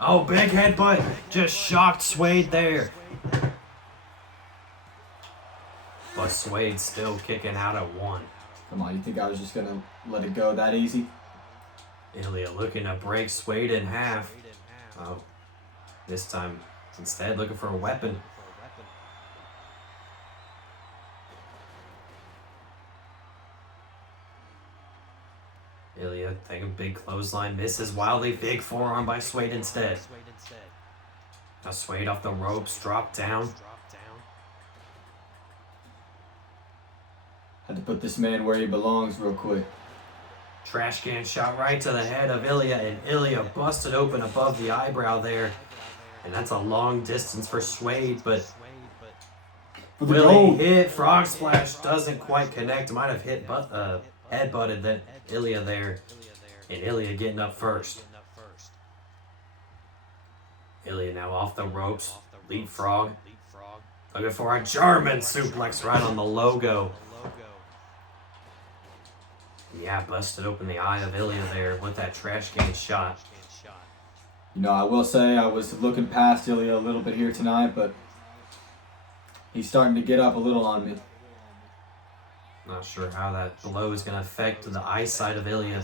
Oh, big headbutt. Just shocked Suede there. But Suede still kicking out at 1. Come on, you think I was just gonna let it go that easy? Ilya looking to break Suede in half. Oh, this time instead looking for a weapon. Ilya taking big clothesline, misses wildly, big forearm by Suede instead. Now Suede off the ropes, dropped down. Had to put this man where he belongs real quick. Trash can shot right to the head of Ilya, and Ilya busted open above the eyebrow there. And that's a long distance for Suede, but will he hit? Frog Splash doesn't quite connect. Might have hit headbutted that Ilya there. And Ilya getting up first. Ilya now off the ropes. Leapfrog. Looking for a German suplex right on the logo. Yeah, busted open the eye of Ilya there with that trash can shot. You know, I will say I was looking past Ilya a little bit here tonight, but he's starting to get up a little on me. Not sure how that blow is going to affect the eyesight of Ilya.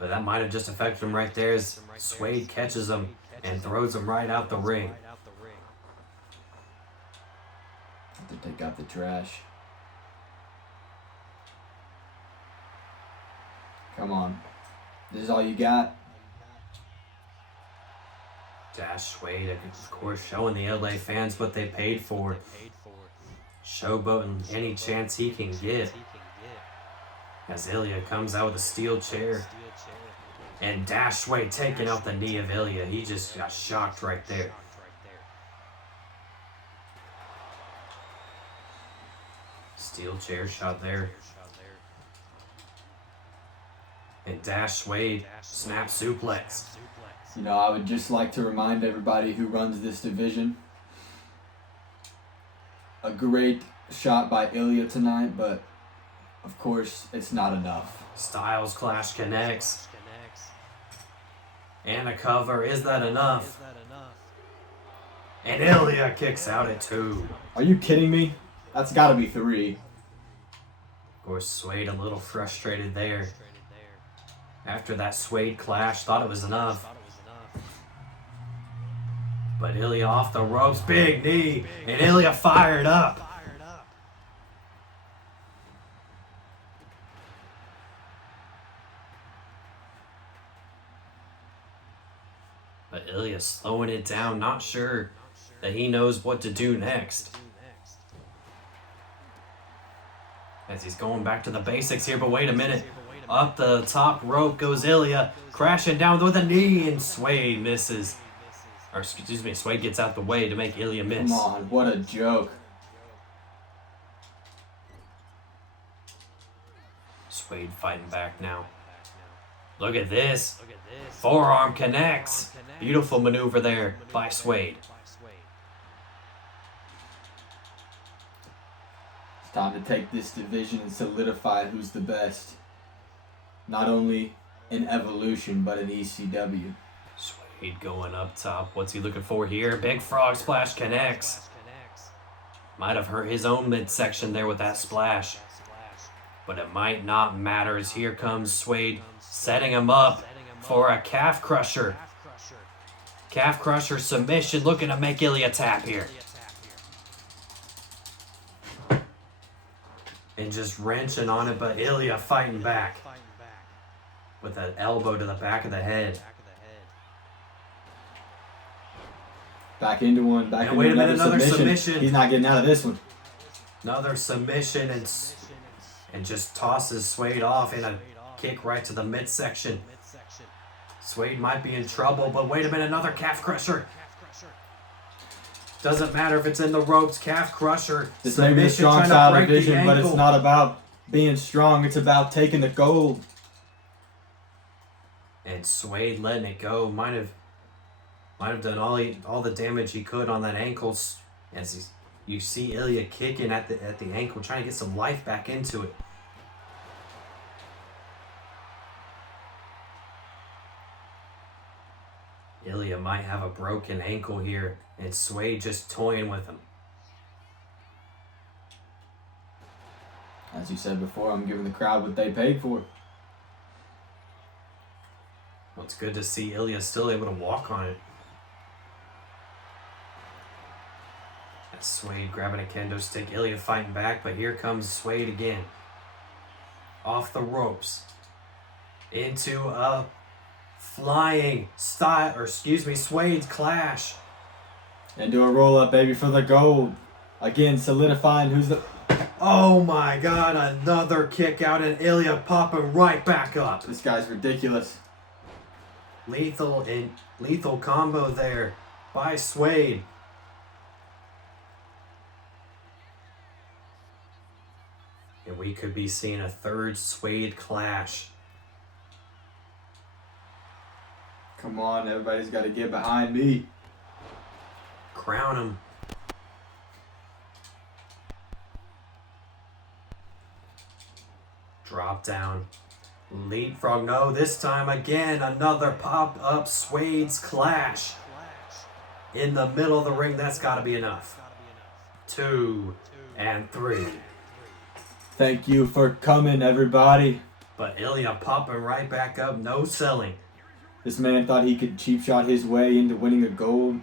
But that might have just affected him right there as Suede catches him and throws him right out the ring. I think they got the trash. Come on. This is all you got? Dash Suede, of course, showing the LA fans what they paid for. Showboating any chance he can get. As Ilya comes out with a steel chair. And Dash Suede taking out the knee of Ilya. He just got shocked right there. Steel chair shot there. And Dash Suede snap suplex. You know, I would just like to remind everybody who runs this division. A great shot by Ilya tonight, but of course, it's not enough. Styles Clash connects. And a cover. Is that enough? And Ilya kicks out at 2. Are you kidding me? That's got to be 3. Of course, Suede a little frustrated there. After that Suede clash, thought it was enough. But Ilya off the ropes, big knee, and Ilya fired up. But Ilya slowing it down, not sure that he knows what to do next. As he's going back to the basics here, but wait a minute. Up the top rope goes Ilya, crashing down with a knee, and Suede misses. Or excuse me, Suede gets out the way to make Ilya miss. Come on, what a joke. Suede fighting back now. Look at this. Forearm connects. Beautiful maneuver there by Suede. It's time to take this division and solidify who's the best. Not only in Evolution, but in ECW. Suede going up top. What's he looking for here? Big frog splash connects. Might have hurt his own midsection there with that splash. But it might not matter as here comes Suede setting him up for a calf crusher. Calf crusher submission, looking to make Ilya tap here. And just wrenching on it, but Ilya fighting back. With an elbow to the back of the head. Back into one, back into wait a minute, another submission. He's not getting out of this one. Another submission and just tosses Suede off in a kick right to the midsection. Suede might be in trouble, but wait a minute, another calf crusher. Doesn't matter if it's in the ropes, calf crusher. This may be the strong side of the division, but it's not about being strong. It's about taking the gold. And Suede letting it go. Might have done all the damage he could on that ankle. As you see Ilya kicking at the ankle, trying to get some life back into it. Ilya might have a broken ankle here, and Suede just toying with him. As you said before, I'm giving the crowd what they paid for. Well, it's good to see Ilya still able to walk on it. That's Suede grabbing a kendo stick. Ilya fighting back, but here comes Suede again. Off the ropes. Into a flying Suede's clash. And do a roll up, baby, for the gold. Again, solidifying who's the... Oh my god, another kick out and Ilya popping right back up. This guy's ridiculous. Lethal combo there by Suede. And we could be seeing a third Suede clash. Come on, everybody's got to get behind me. Crown him. Drop down. Leapfrog. No, this time again. Another pop-up Suede's clash. In the middle of the ring. That's got to be enough. 2 and 3. Thank you for coming, everybody. But Ilya popping right back up. No selling. This man thought he could cheap shot his way into winning a gold.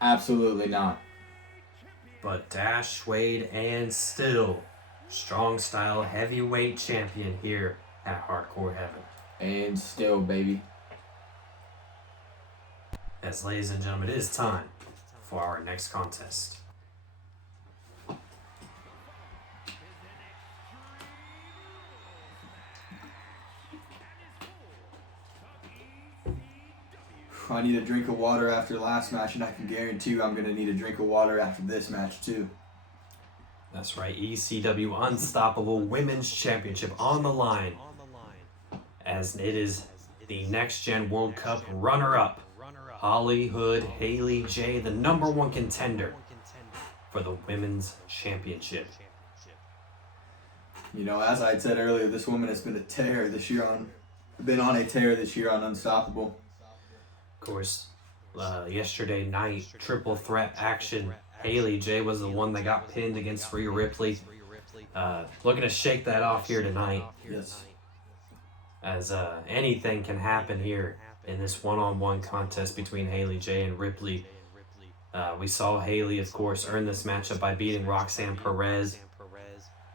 Absolutely not. But Dash, Suede, and still strong style heavyweight champion here at Hardcore Heaven. And still, baby. As ladies and gentlemen, it is time for our next contest. I need a drink of water after last match, and I can guarantee you I'm going to need a drink of water after this match, too. That's right, ECW Unstoppable Women's Championship on the line. As it is the Next Gen World Cup runner-up, Hollywood Haley J, the #1 contender for the Women's Championship. You know, as I had said earlier, this woman has been a tear this year on a tear this year on Unstoppable. Of course, yesterday night, triple threat action. Haley J was the one that got pinned against Rhea Ripley. Looking to shake that off here tonight. Yes. As anything can happen here in this one-on-one contest between Haley J and Ripley. We saw Haley, of course, earn this matchup by beating Roxanne Perez.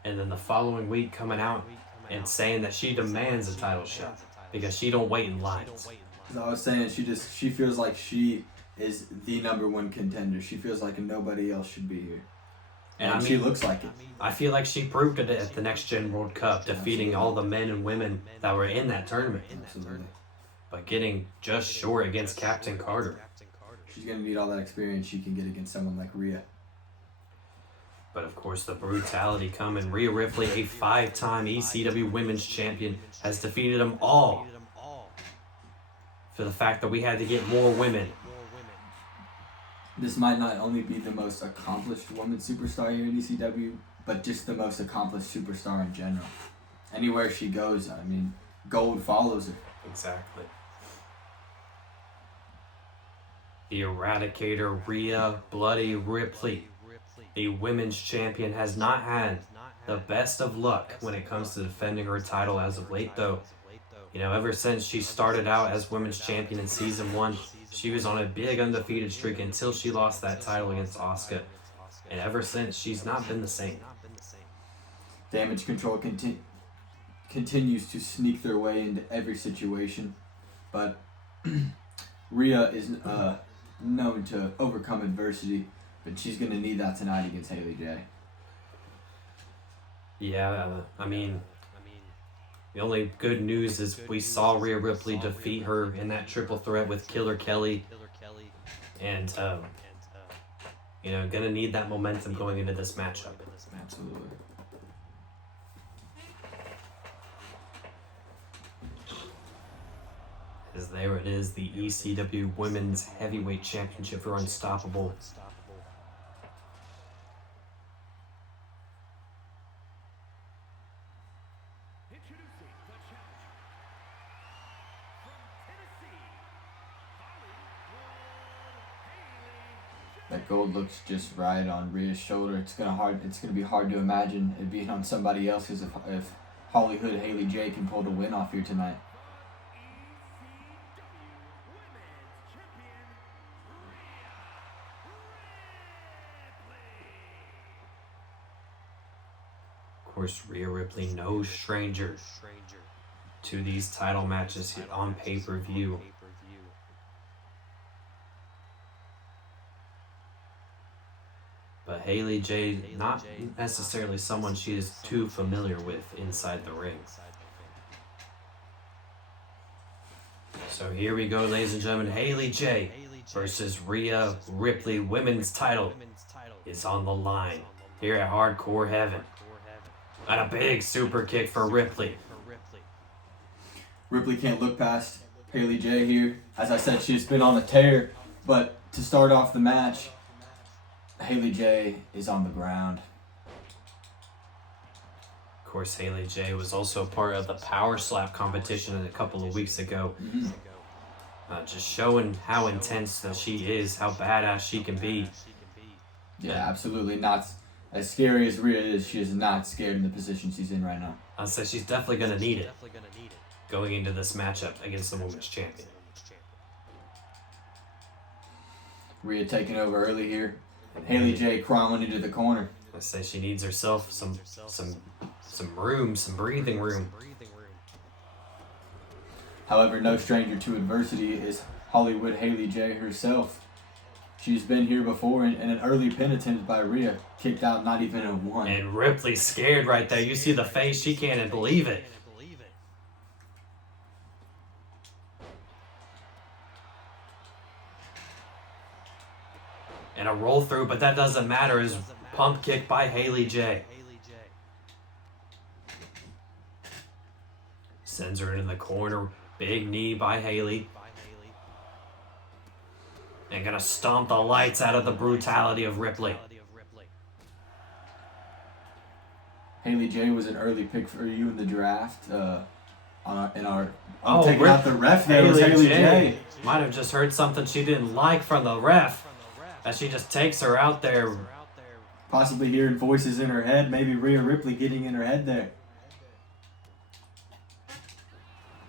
And then the following week coming out and saying that she demands a title shot because she don't wait in lines. As I was saying, she feels like she is the #1 contender. She feels like nobody else should be here. And I mean, she looks like it. I feel like she proved it at the Next Gen World Cup, defeating all the men and women that were in that tournament. Absolutely. But getting just short against Captain Carter. She's going to need all that experience she can get against someone like Rhea. But of course, the brutality coming. Rhea Ripley, a 5-time ECW Women's Champion, has defeated them all. For the fact that we had to get more women. This might not only be the most accomplished woman superstar here in ECW, but just the most accomplished superstar in general. Anywhere she goes, I mean, gold follows her. Exactly. The Eradicator, Rhea Bloody Ripley, the women's champion, has not had the best of luck when it comes to defending her title as of late, though. You know, ever since she started out as women's champion in Season 1, she was on a big undefeated streak until she lost that title against Asuka. And ever since, she's not been the same. Damage Control continues to sneak their way into every situation. But Rhea is known to overcome adversity, but she's going to need that tonight against Haley J. Yeah, I mean, the only good news is we saw Rhea Ripley defeat her in that triple threat with Killer Kelly. And, you know, gonna need that momentum going into this matchup. Absolutely. As there it is, the ECW Women's Heavyweight Championship for Unstoppable. That gold looks just right on Rhea's shoulder. It's gonna be hard to imagine it being on somebody else's if Hollywood Haley J can pull the win off here tonight. Of course, Rhea Ripley, no stranger to these title matches on pay-per-view. But Haley J, not necessarily someone she is too familiar with inside the ring. So here we go, ladies and gentlemen. Haley J versus Rhea Ripley. Women's title is on the line here at Hardcore Heaven. And a big super kick for Ripley. Ripley can't look past Haley J here. As I said, she's been on a tear. But to start off the match, Haley J is on the ground. Of course, Haley J was also part of the Power Slap competition a couple of weeks ago. Just showing how intense that she is, how badass she can be. Yeah, absolutely not. As scary as Rhea is, she is not scared in the position she's in right now. I'll say she's definitely going to need it going into this matchup against the Women's Champion. Rhea taking over early here. Haley J crawling into the corner. I say she needs herself some room, some breathing room. However, no stranger to adversity is Hollywood Haley J herself. She's been here before in an early pin attempt by Rhea, kicked out not even a 1. And Ripley's scared right there. You see the face, she can't even believe it. And a roll through, but that doesn't matter, is pump kick by Haley J. Sends her in the corner, big knee by Haley. And gonna stomp the lights out of the brutality of Ripley. Haley J was an early pick for you in the draft. Taking Rip- out the ref there was Haley J. Might have just heard something she didn't like from the ref. As she just takes her out there. Possibly hearing voices in her head. Maybe Rhea Ripley getting in her head there.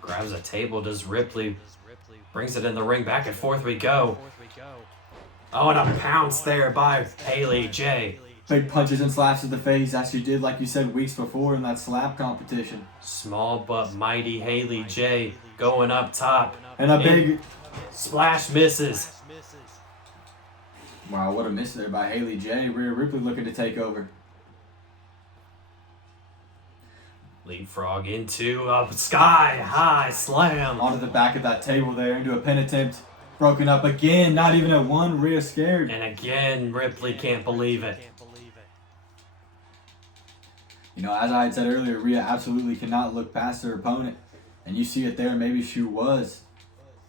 Grabs a table, does Ripley. Brings it in the ring, back and forth we go. Oh, and a pounce there by Haley J. Big punches and slaps to the face as she did, like you said, weeks before in that slap competition. Small but mighty Haley J going up top. And a big splash misses. Wow, what a miss there by Haley J. Rhea Ripley looking to take over. Leapfrog into a sky-high slam. Onto the back of that table there, into a pin attempt. Broken up again, not even a 1. Rhea scared. And again, Ripley can't believe it. You know, as I had said earlier, Rhea absolutely cannot look past her opponent. And you see it there, maybe she was.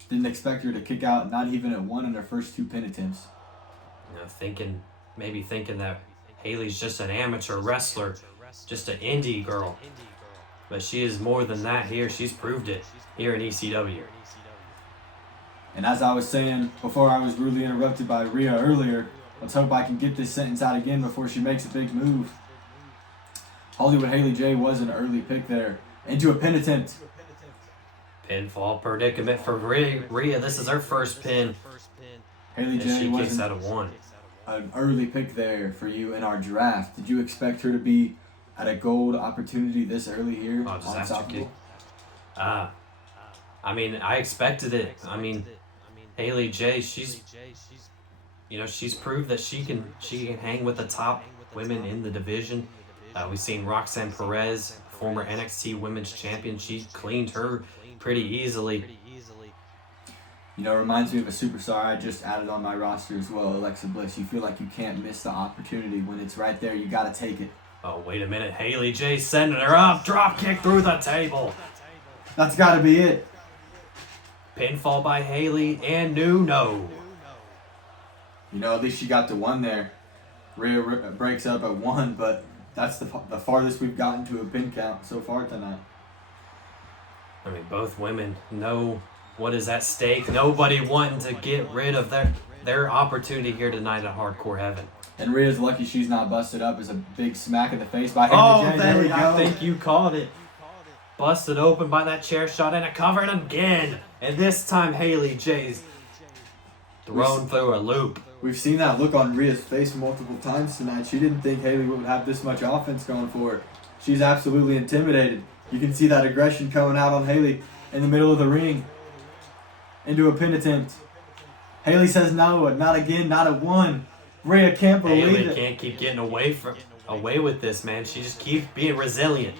Didn't expect her to kick out not even a 1 in her first 2 pin attempts. You know, maybe thinking that Haley's just an amateur wrestler, just an indie girl. But she is more than that here. She's proved it here in ECW. And as I was saying before I was rudely interrupted by Rhea earlier, let's hope I can get this sentence out again before she makes a big move. Hollywood Haley J was an early pick there. Into a pin attempt. Pinfall predicament for Rhea. This is her first pin. Haley J she was kicks out of 1. An early pick there for you in our draft. Did you expect her to be at a gold opportunity this early here? Oh, just after kick. Unstoppable? I mean, I expected it. I mean, Haley J, she's proved that she can hang with the top women in the division. We've seen Roxanne Perez, former NXT Women's Champion. She cleaned her pretty easily. You know, it reminds me of a superstar I just added on my roster as well, Alexa Bliss. You feel like you can't miss the opportunity. When it's right there, you got to take it. Oh, wait a minute. Haley J sending her up. Drop kick through the table. That's got to be it. Pinfall by Haley and no. You know, at least she got to 1 there. Rhea breaks up at 1, but that's the farthest we've gotten to a pin count so far tonight. I mean, both women know what is at stake. Nobody wanting to get rid of their opportunity here tonight at Hardcore Heaven. And Rhea's lucky she's not busted up. Is a big smack in the face by Haley J. There we go. I think you called it. Busted open by that chair shot and a cover again. And this time Haley J's thrown through a loop. We've seen that look on Rhea's face multiple times tonight. She didn't think Haley would have this much offense going for her. She's absolutely intimidated. You can see that aggression coming out on Haley in the middle of the ring. Into a pin attempt. Haley says no, not again, not a one. Rhea can't believe Haley it. can't keep getting away with this, man. She just keeps being resilient.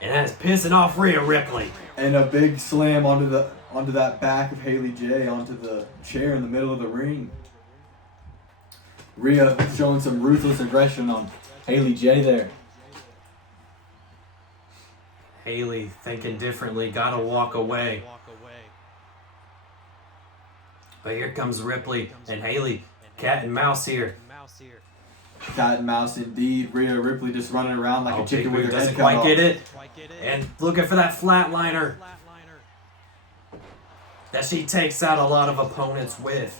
And that's pissing off Rhea Ripley. And a big slam onto that back of Haley J, onto the chair in the middle of the ring. Rhea showing some ruthless aggression on Haley J there. Haley thinking differently, gotta walk away. But here comes Ripley and Haley, cat and mouse here. Cat and mouse indeed. Rhea Ripley just running around like a chicken with her head doesn't cut quite off. get it. And looking for that flatliner that she takes out a lot of opponents with.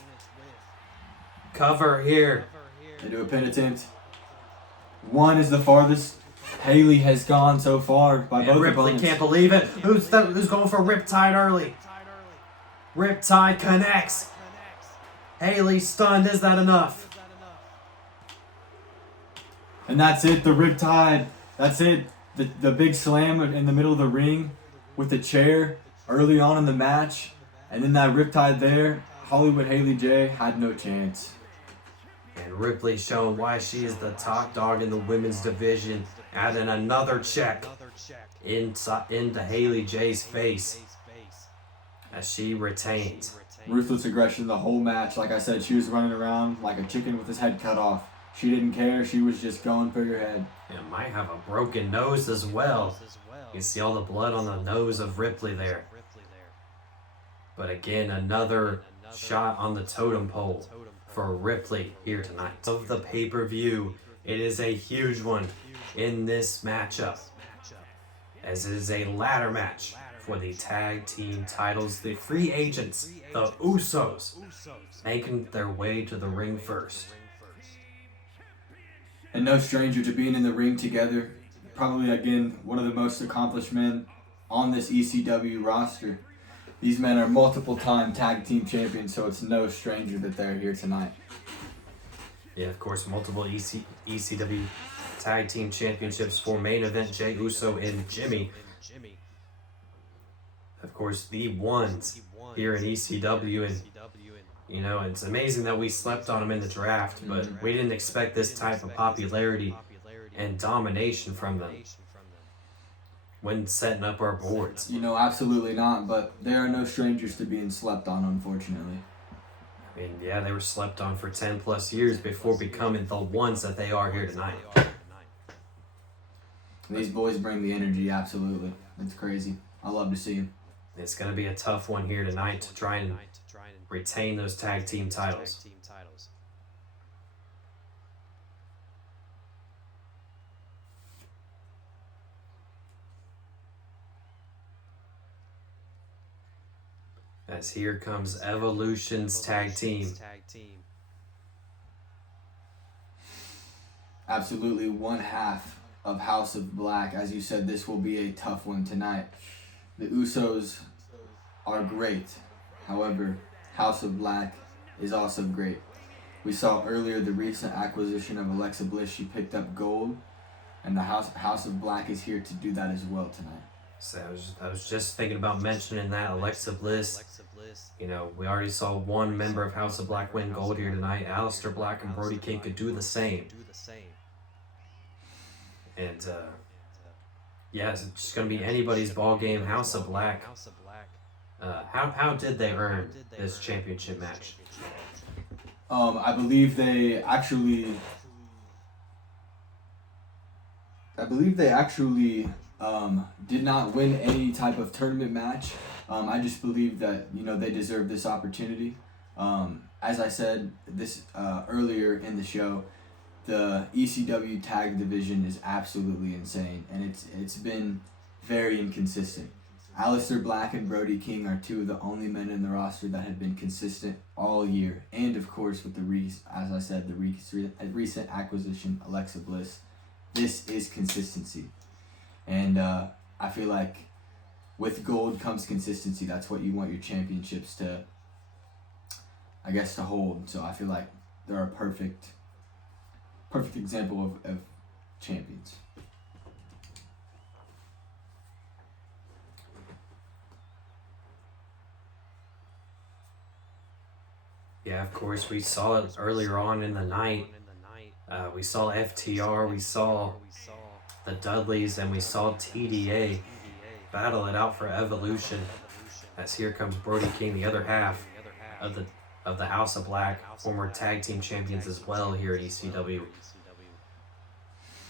Cover here. They do a pin attempt. One is the farthest Haley has gone so far by And both Ripley opponents. can't believe it. Who's going for Riptide early? Riptide connects. Haley stunned. Is that enough? And that's it, the Riptide. That's it. The big slam in the middle of the ring with the chair early on in the match. And then that Riptide there. Hollywood Haley J had no chance. And Ripley showing why she is the top dog in the women's division. Adding another check into Haley J's face as she retains. Ruthless aggression the whole match. Like I said, she was running around like a chicken with his head cut off. She didn't care. She was just going for your head. And might have a broken nose as well. You can see all the blood on the nose of Ripley there. But again, another shot on the totem pole for Ripley here tonight. Of the pay-per-view, it is a huge one in this matchup, as it is a ladder match for the tag team titles. The free agents, the Usos, making their way to the ring first. And no stranger to being in the ring together. Probably, again, one of the most accomplished men on this ECW roster. These men are multiple-time tag team champions, so it's no stranger that they're here tonight. Yeah, of course, multiple ECW tag team championships for main event Jey Uso and Jimmy. Of course, the ones here in ECW, and you know, it's amazing that we slept on them in the draft, but we didn't expect this type of popularity and domination from them when setting up our boards. You know, absolutely not, but they are no strangers to being slept on, unfortunately. I mean, yeah, they were slept on for 10 plus years before becoming the ones that they are here tonight. These boys bring the energy, absolutely. It's crazy. I love to see them. It's going to be a tough one here tonight to try and retain those tag team titles. As here comes Evolution's tag team. Absolutely one half of House of Black. As you said, this will be a tough one tonight. The Usos are great. However, House of Black is also great. We saw earlier the recent acquisition of Alexa Bliss. She picked up gold, and the House of Black is here to do that as well tonight. So I was just thinking about mentioning that Alexa Bliss. You know, we already saw one member of House of Black win gold here tonight. Aleister Black and Brody King could do the same. And yeah, it's just gonna be anybody's ball game. House of Black. How did they earn this championship match? I believe they actually did not win any type of tournament match. I just believe that, you know, they deserve this opportunity. As I said this earlier in the show, the ECW tag division is absolutely insane, and it's been very inconsistent. Aleister Black and Brody King are two of the only men in the roster that have been consistent all year. And of course, with the recent acquisition, Alexa Bliss, this is consistency. And I feel like with gold comes consistency. That's what you want your championships to hold. So I feel like they're a perfect example of champions. Yeah, of course, we saw it earlier on in the night. We saw FTR, we saw the Dudleys, and we saw TDA battle it out for Evolution. As here comes Brody King, the other half of the House of Black, former tag team champions as well here at ECW.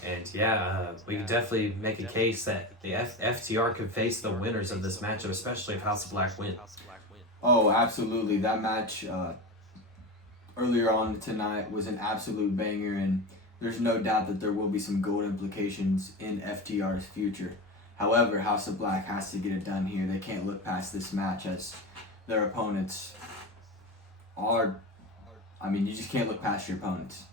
And yeah, we can definitely make a case that the FTR could face the winners of this matchup, especially if House of Black win. Oh, absolutely. That match earlier on tonight was an absolute banger, and there's no doubt that there will be some gold implications in FTR's future. However, House of Black has to get it done here. They can't look past this match, as their opponents are... you just can't look past your opponents.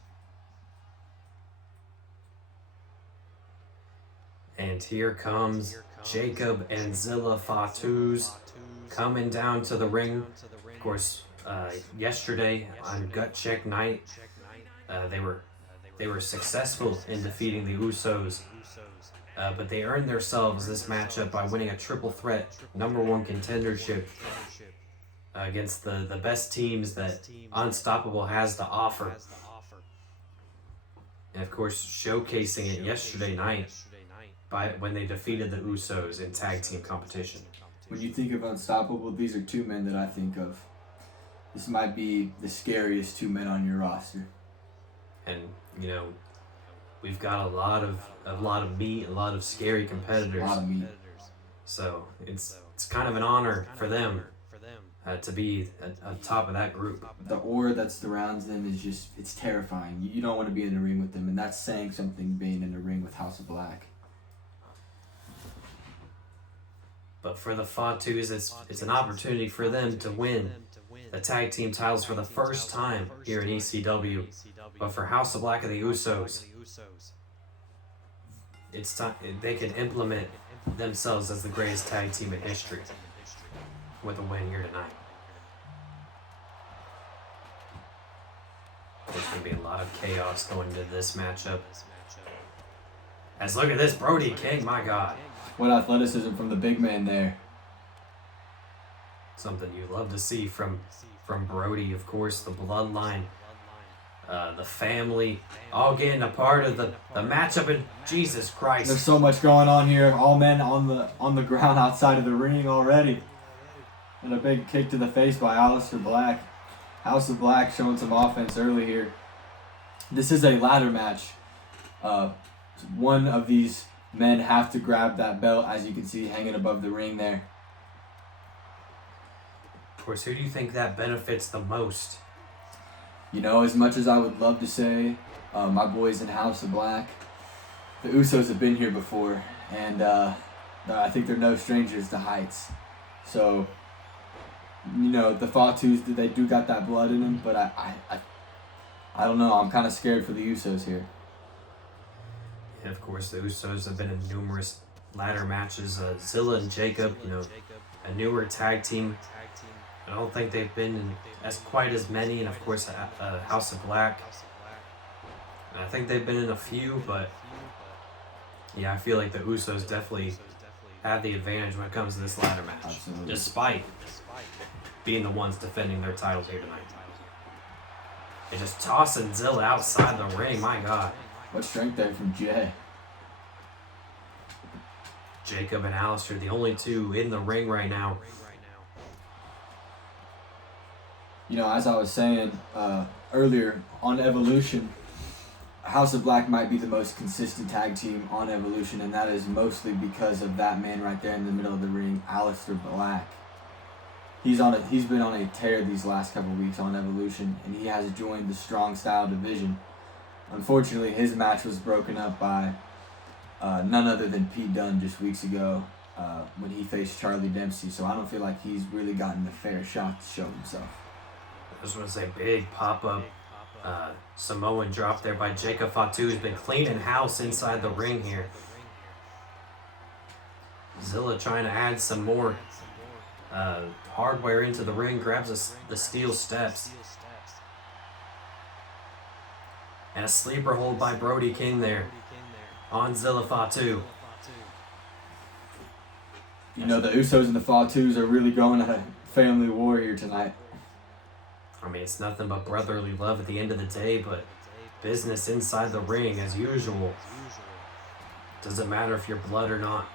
And here comes Jacob and Zilla Fatuz coming down to the ring. Of course, yesterday on Gut Check Night, they were successful in defeating the Usos, but they earned themselves this matchup by winning a triple threat #1 contendership against the best teams that Unstoppable has to offer. And of course, showcasing it yesterday night when they defeated the Usos in tag team competition. When you think of Unstoppable, these are two men that I think of. This might be the scariest two men on your roster. And we've got a lot of meat, a lot of scary competitors. A lot of meat. So it's kind of an honor for them to be at top of that group. The aura that surrounds them is it's terrifying. You don't want to be in the ring with them, and that's saying something, being in the ring with House of Black. But for the Fatus, it's an opportunity for them to win the tag team titles for the first time here in ECW. But for House of Black and the Usos, it's time they can implement themselves as the greatest tag team in history with a win here tonight. There's going to be a lot of chaos going into this matchup. As look at this, Brody King, my God. What athleticism from the big man there. Something you love to see from Brody, of course, the bloodline, the family, all getting a part of the matchup, and Jesus Christ. There's so much going on here. All men on the ground outside of the ring already. And a big kick to the face by Aleister Black. House of Black showing some offense early here. This is a ladder match. One of these men have to grab that belt, as you can see hanging above the ring there. Of course, who do you think that benefits the most? As much as I would love to say my boys in House of Black, the Usos have been here before, and I think they're no strangers to heights. So, the Fatus, they do got that blood in them, but I don't know. I'm kind of scared for the Usos here. And of course, the Usos have been in numerous ladder matches. Zilla and Jacob, a newer tag team. I don't think they've been in quite as many, and of course, House of Black. And I think they've been in a few, but yeah, I feel like the Usos definitely have the advantage when it comes to this ladder match. Absolutely. Despite being the ones defending their titles here tonight. They're just tossing Zilla outside the ring, my God. What strength there from Jay. Jacob and Aleister, the only two in the ring right now. As I was saying earlier, on Evolution, House of Black might be the most consistent tag team on Evolution, and that is mostly because of that man right there in the middle of the ring, Aleister Black. He's been on a tear these last couple weeks on Evolution, and he has joined the Strong Style division. Unfortunately, his match was broken up by none other than Pete Dunne just weeks ago. when he faced Charlie Dempsey, so I don't feel like he's really gotten a fair shot to show himself. I just want to say big pop-up Samoan drop there by Jacob Fatu, who's been cleaning house inside the ring here. Zilla trying to add some more hardware into the ring, grabs the steel steps. And a sleeper hold by Brody King there on Zilla Fatu. You know, the Usos and the Fatus are really going at a family war here tonight. I mean, it's nothing but brotherly love at the end of the day, but business inside the ring as usual. Doesn't matter if you're blood or not.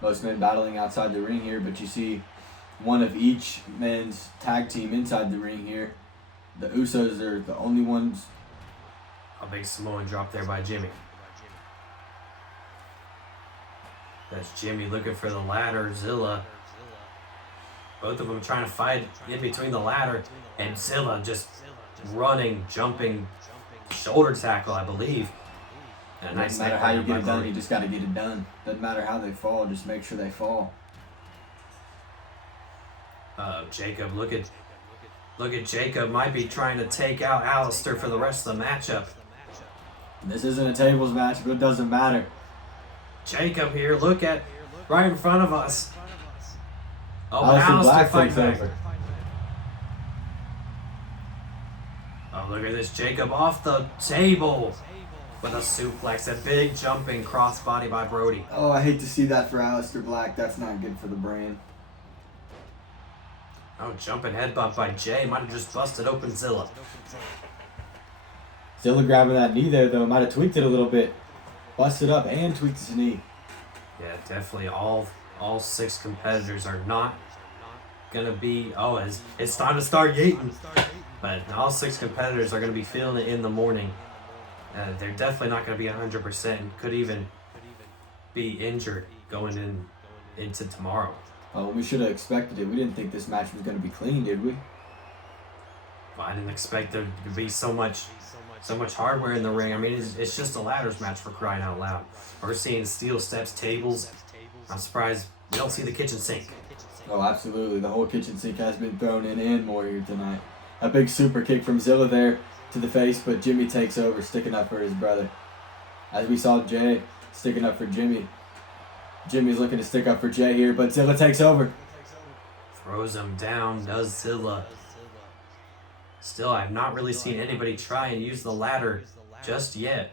Most men battling outside the ring here, but you see one of each men's tag team inside the ring here. The Usos are the only ones. A big Samoan drop there by Jimmy. That's Jimmy looking for the ladder. Zilla. Both of them trying to fight in between the ladder. And Zilla just running, jumping, shoulder tackle, I believe. And a nice Doesn't matter how you get it done, you just got to get it done. Doesn't matter how they fall, just make sure they fall. Jacob, look at Jacob. Might be trying to take out Alistair for the rest of the matchup. This isn't a tables match, but it doesn't matter. Jacob here, look at right in front of us. Oh, but Alistair Alistair Black fight takes back. over. Oh, look at this. Jacob off the table with a suplex. A big jumping crossbody by Brody. Oh, I hate to see that for Alistair Black. That's not good for the brand. Oh, jumping headbutt by Jay. Might have just busted open Zilla. Zilla grabbing that knee there, though. Might have tweaked it a little bit. Busted up and tweaked his knee. Yeah, definitely all 6 competitors are not going to be... Oh, it's time to start yeeting. But all 6 competitors are going to be feeling it in the morning. They're definitely not going to be 100% and could even be injured going into tomorrow. Oh, we should have expected it. We didn't think this match was going to be clean, did we? Well, I didn't expect there to be so much hardware in the ring. I mean, it's just a ladders match for crying out loud. We're seeing steel steps, tables. I'm surprised we don't see the kitchen sink. Oh, absolutely. The whole kitchen sink has been thrown in and more here tonight. A big super kick from Zilla there to the face, but Jimmy takes over, sticking up for his brother. As we saw Jay sticking up for Jimmy. Jimmy's looking to stick up for Jay here, but Zilla takes over. Throws him down, does Zilla. Still, I've not really seen anybody try and use the ladder just yet.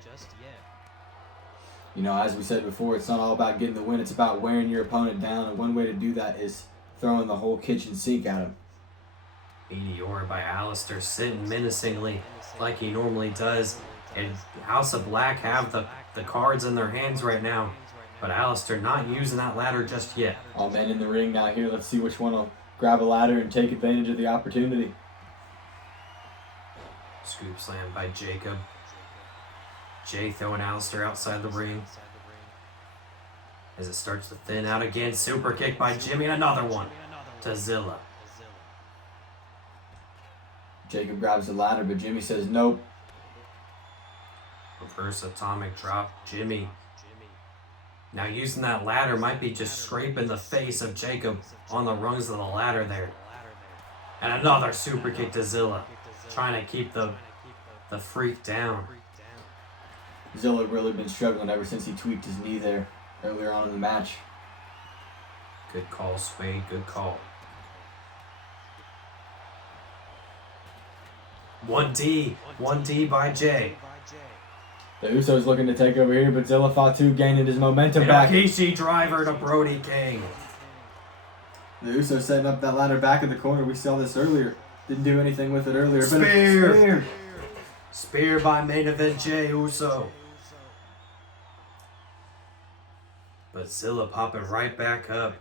You know, as we said before, it's not all about getting the win. It's about wearing your opponent down, and one way to do that is throwing the whole kitchen sink at him. Meteor by Alistair sitting menacingly like he normally does. And House of Black have the cards in their hands right now. But Alistair not using that ladder just yet. All men in the ring now here. Let's see which one will grab a ladder and take advantage of the opportunity. Scoop slam by Jacob. Jay throwing Alistair outside the ring. As it starts to thin out again. Super kick by Jimmy and another one to Zilla. Jacob grabs the ladder, but Jimmy says nope. Reverse atomic drop. Jimmy. Now using that ladder might be just scraping the face of Jacob on the rungs of the ladder there. And another super kick to Zilla. Trying to keep the freak down. Zilla really been struggling ever since he tweaked his knee there earlier on in the match. Good call, Swade. Good call. 1D by Jay. The Usos looking to take over here, but Zilla Fatu gaining his momentum back. Rikishi driver to Brody King. The Usos setting up that ladder back in the corner. We saw this earlier. Didn't do anything with it earlier. But Spear. Spear by main event Jay Uso. But Zilla popping right back up.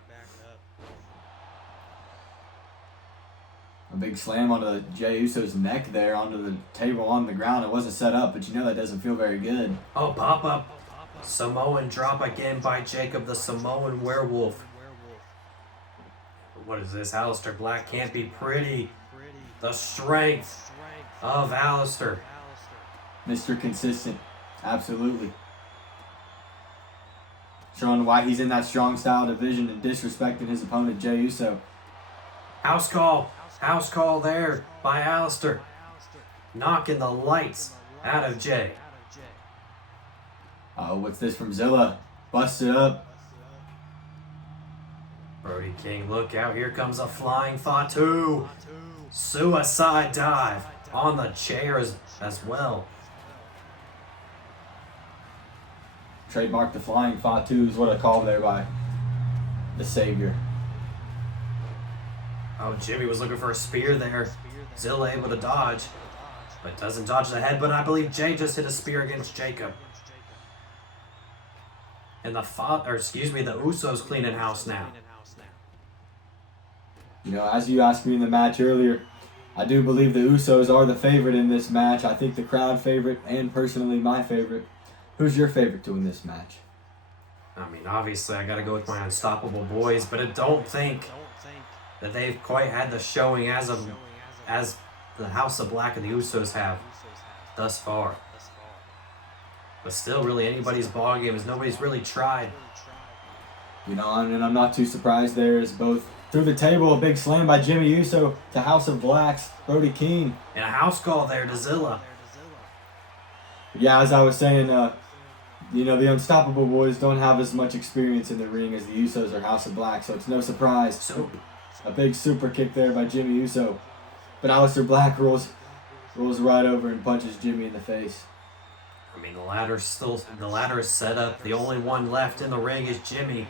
A big slam onto Jay Uso's neck there, onto the table on the ground. It wasn't set up, but you know that doesn't feel very good. Oh, pop up. Samoan drop again by Jacob, the Samoan werewolf. What is this? Alistair Black can't be pretty. The strength of Alistair. Mr. Consistent. Absolutely. Showing why he's in that strong style division and disrespecting his opponent, Jey Uso. House call. House call there by Alistair. Knocking the lights out of Jey. Oh, what's this from Zilla? Busted up. Brody King, look out. Here comes a flying Fatu. Suicide dive on the chairs as well. Trademark the flying Fatu is what I call there by the Savior. Oh, Jimmy was looking for a spear there. Zilla able to dodge, but doesn't dodge the head. But I believe Jey just hit a spear against Jacob. And the Usos cleaning house now. You know, as you asked me in the match earlier, I do believe the Usos are the favorite in this match. I think the crowd favorite and personally my favorite. Who's your favorite to win this match? I mean, obviously I got to go with my Unstoppable Boys, but I don't think that they've quite had the showing as the House of Black and the Usos have thus far. But still, really, anybody's ball game as nobody's really tried. You know, and I'm not too surprised there as both through the table, a big slam by Jimmy Uso to House of Black's Brody King. And a house call there to Zilla. Yeah, as I was saying, you know, the Unstoppable Boys don't have as much experience in the ring as the Usos or House of Black, so it's no surprise. So, A big super kick there by Jimmy Uso. But Aleister Black rolls right over and punches Jimmy in the face. I mean, the ladder is set up. The only one left in the ring is Jimmy.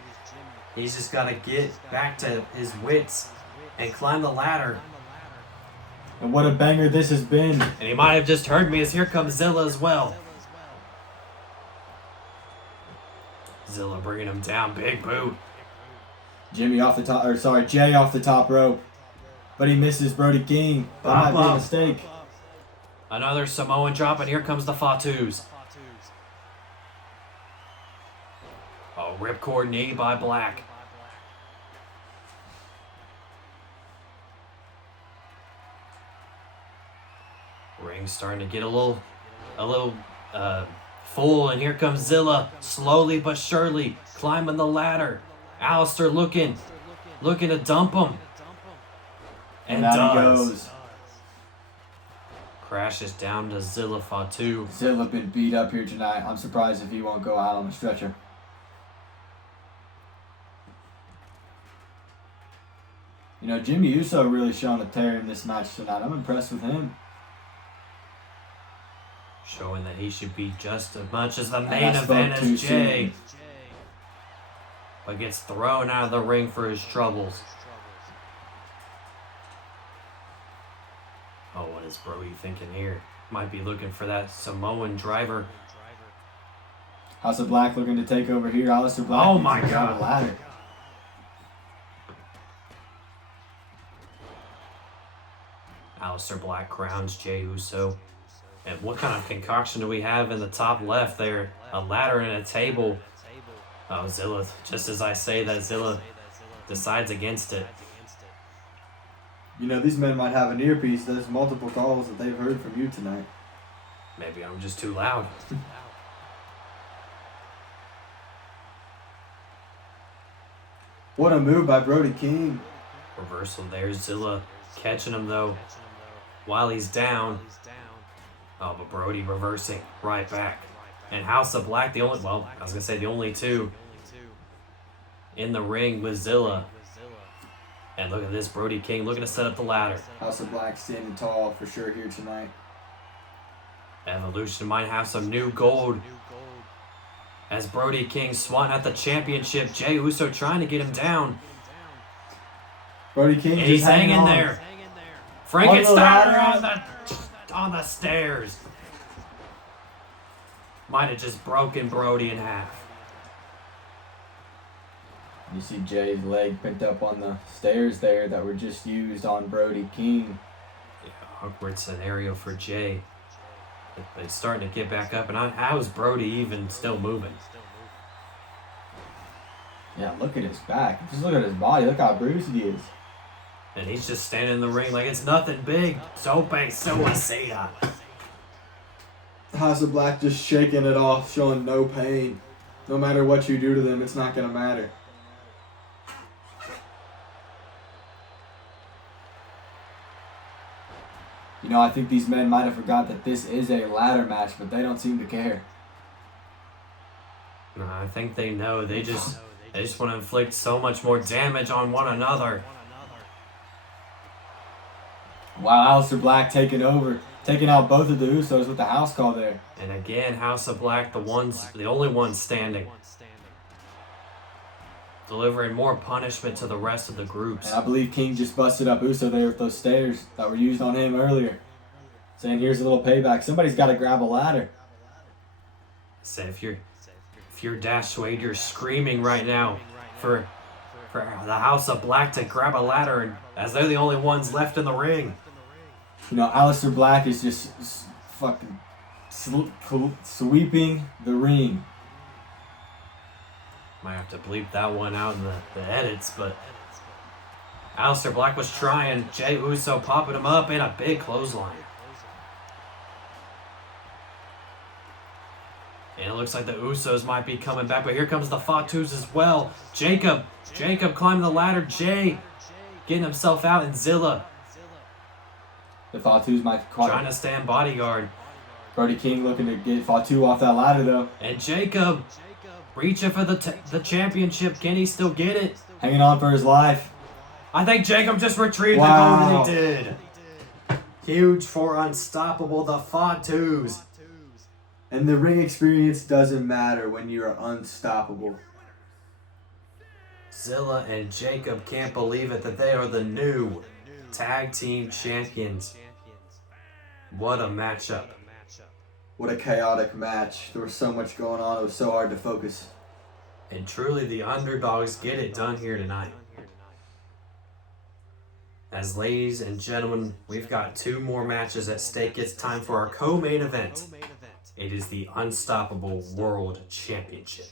He's just got to get back to his wits and climb the ladder. And what a banger this has been. And he might have just heard me as here comes Zilla as well. Zilla bringing him down. Big boot. Jay off the top rope. But he misses Brody King. That might be a mistake. Another Samoan drop, and here comes the Fatus. Oh, ripcord knee by Black. Ring's starting to get a little full, and here comes Zilla, slowly but surely climbing the ladder. Alistair looking to dump him, and down does. he goes. Crashes down to Zilla Fatu. Zilla been beat up here tonight. I'm surprised if he won't go out on the stretcher. You know, Jimmy Uso really showing a tear in this match tonight. I'm impressed with him. Showing that he should be just as much as the And main I event spoke too as Jey. soon. But gets thrown out of the ring for his troubles. Oh, what is Brody thinking here? Might be looking for that Samoan driver. House of Black looking to take over here. Aleister Black. Oh my needs to God. grab a ladder. Aleister Black crowns Jey Uso. And what kind of concoction do we have in the top left there? A ladder and a table. Oh, Zilla, just as I say that, Zilla decides against it. You know, these men might have an earpiece. There's multiple calls that they've heard from you tonight. Maybe I'm just too loud. What a move by Brody King. Reversal there. Zilla catching him, though, while he's down. Oh, but Brody reversing right back. And House of Black, the only two in the ring with Zilla. And look at this, Brody King looking to set up the ladder. House of Black standing tall for sure here tonight. Evolution might have some new gold. As Brody King swatting at the championship, Jey Uso trying to get him down. Brody King And just he's hanging on. there. Frankensteiner on the stairs. Might have just broken Brody in half. You see Jay's leg picked up on the stairs there that were just used on Brody King. Yeah, awkward scenario for Jey. But he's starting to get back up. And how is Brody even still moving? Yeah, look at his back. Just look at his body. Look how bruised he is. And he's just standing in the ring like it's nothing big. Sope suicida. House of Black just shaking it off, showing no pain. No matter what you do to them, it's not going to matter. You know, I think these men might have forgot that this is a ladder match, but they don't seem to care. No, I think they know. They just want to inflict so much more damage on one another. Wow, Aleister Black taking over, taking out both of the Usos with the house call there. And again, House of Black, the only ones standing. Delivering more punishment to the rest of the groups. And I believe King just busted up Uso there with those stairs that were used on him earlier. Saying, here's a little payback. Somebody's got to grab a ladder. Say, if you're Dash Wade, you're screaming right now for the House of Black to grab a ladder, and as they're the only ones left in the ring. You know, Aleister Black is just fucking sweeping the ring. Might have to bleep that one out in the edits, but Aleister Black was trying. Jey Uso popping him up in a big clothesline. And it looks like the Usos might be coming back, but here comes the Fatus as well. Jacob climbing the ladder. Jay getting himself out, and Zilla The Fatus might trying to stand bodyguard. Brody King looking to get Fatu off that ladder, though. And Jacob reaching for the championship. Can he still get it? Hanging on for his life. I think Jacob just retrieved Wow. the gold, and he did. Huge for Unstoppable, the Fatus. And the ring experience doesn't matter when you're unstoppable. Zilla and Jacob can't believe it that they are the new tag team champions. What a matchup. What a chaotic match. There was so much going on. It was so hard to focus. And truly the underdogs get it done here tonight. As ladies and gentlemen, we've got 2 more matches at stake. It's time for our co-main event. It is the Unstoppable World Championship.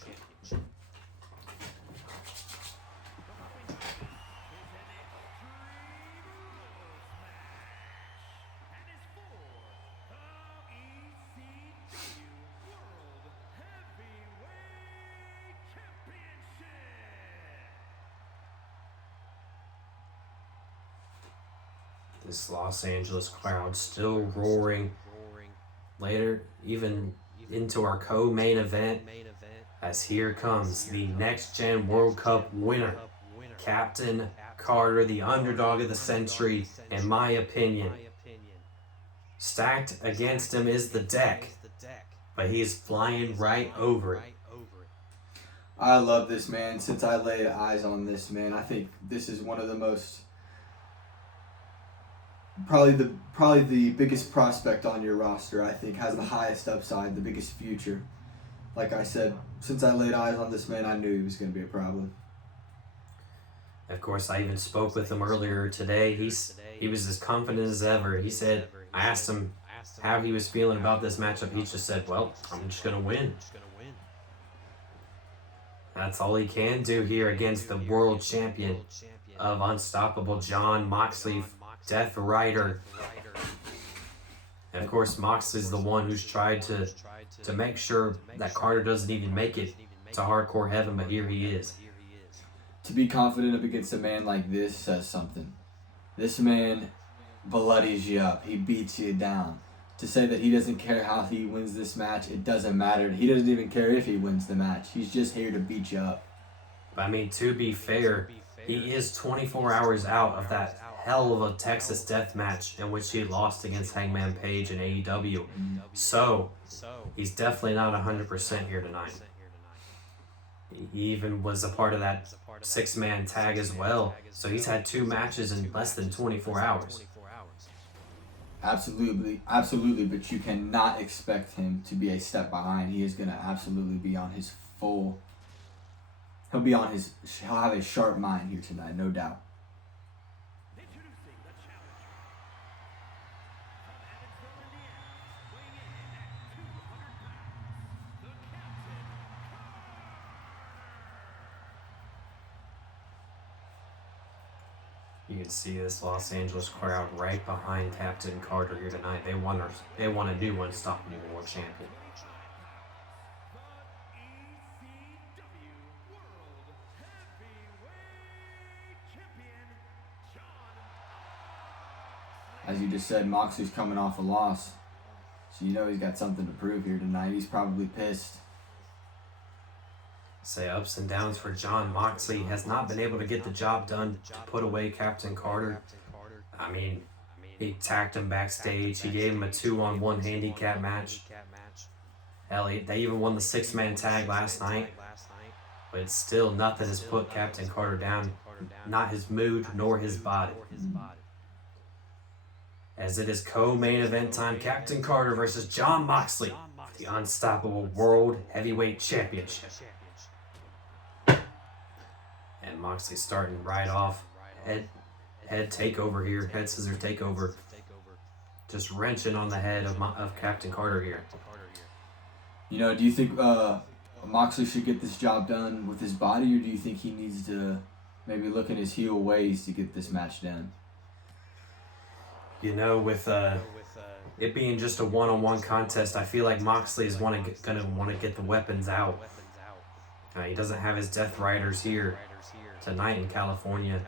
This Los Angeles crowd still roaring. Later, even into our co-main event, as here comes the Next Gen World Cup winner, Captain Carter, the underdog of the century, in my opinion. Stacked against him is the deck, but he's flying right over it. I love this man. Since I laid eyes on this man, I think this is one of the most... Probably the biggest prospect on your roster. I think has the highest upside, the biggest future. Like I said, since I laid eyes on this man, I knew he was going to be a problem. Of course, I even spoke with him earlier today. He was as confident as ever. He said, I asked him how he was feeling about this matchup. He just said, well, I'm just going to win. That's all he can do here against the world champion of Unstoppable, Jon Moxley, Death Rider. And of course, Moxley's the one who's tried to make sure that Carter doesn't even make it to Hardcore Heaven, but here he is. To be confident up against a man like this says something. This man bloodies you up. He beats you down. To say that he doesn't care how he wins this match, it doesn't matter. He doesn't even care if he wins the match. He's just here to beat you up. But I mean, to be fair, he is 24 hours out of that hell of a Texas death match in which he lost against Hangman Page in AEW. So, he's definitely not 100% here tonight. He even was a part of that 6-man tag as well. So he's had 2 matches in less than 24 hours. Absolutely, but you cannot expect him to be a step behind. He is going to absolutely be on his full... He'll have a sharp mind here tonight, no doubt. You can see this Los Angeles crowd right behind Captain Carter here tonight. They want a new unstoppable world champion. As you just said, Moxley's coming off a loss. So you know he's got something to prove here tonight. He's probably pissed. Say ups and downs for John Moxley. Has not been able to get the job done to put away Captain Carter. I mean, he attacked him backstage. He gave him a 2-on-1 handicap match. Hell, they even won the 6-man tag last night. But still, nothing has put Captain Carter down. Not his mood, nor his body. As it is co-main event time, Captain Carter versus John Moxley, the Unstoppable World Heavyweight Championship. And Moxley starting right off, head takeover here, head scissors takeover, just wrenching on the head of Captain Carter here. You know, do you think Moxley should get this job done with his body, or do you think he needs to maybe look in his heel ways to get this match done? You know, with it being just a one-on-one contest, I feel like Moxley is gonna want to get the weapons out. He doesn't have his Death Riders here tonight in California.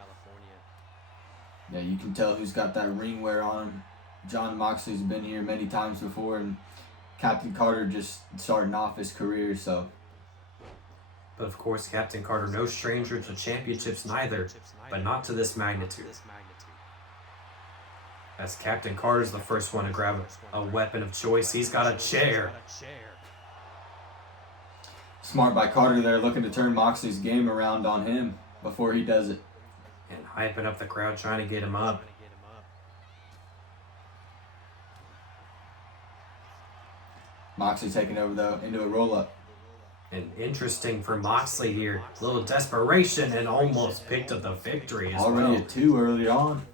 Yeah, you can tell who's got that ring wear on him. John Moxley's been here many times before, and Captain Carter just starting off his career, so. But of course, Captain Carter, no stranger to championships neither, but not to this magnitude. As Captain Carter's the first one to grab a weapon of choice, he's got a chair. Smart by Carter there, looking to turn Moxley's game around on him before he does it. And hyping up the crowd, trying to get him up. Moxley taking over, though, into a roll-up. And interesting for Moxley here. A little desperation and almost picked up the victory as Already well. at 2 early on.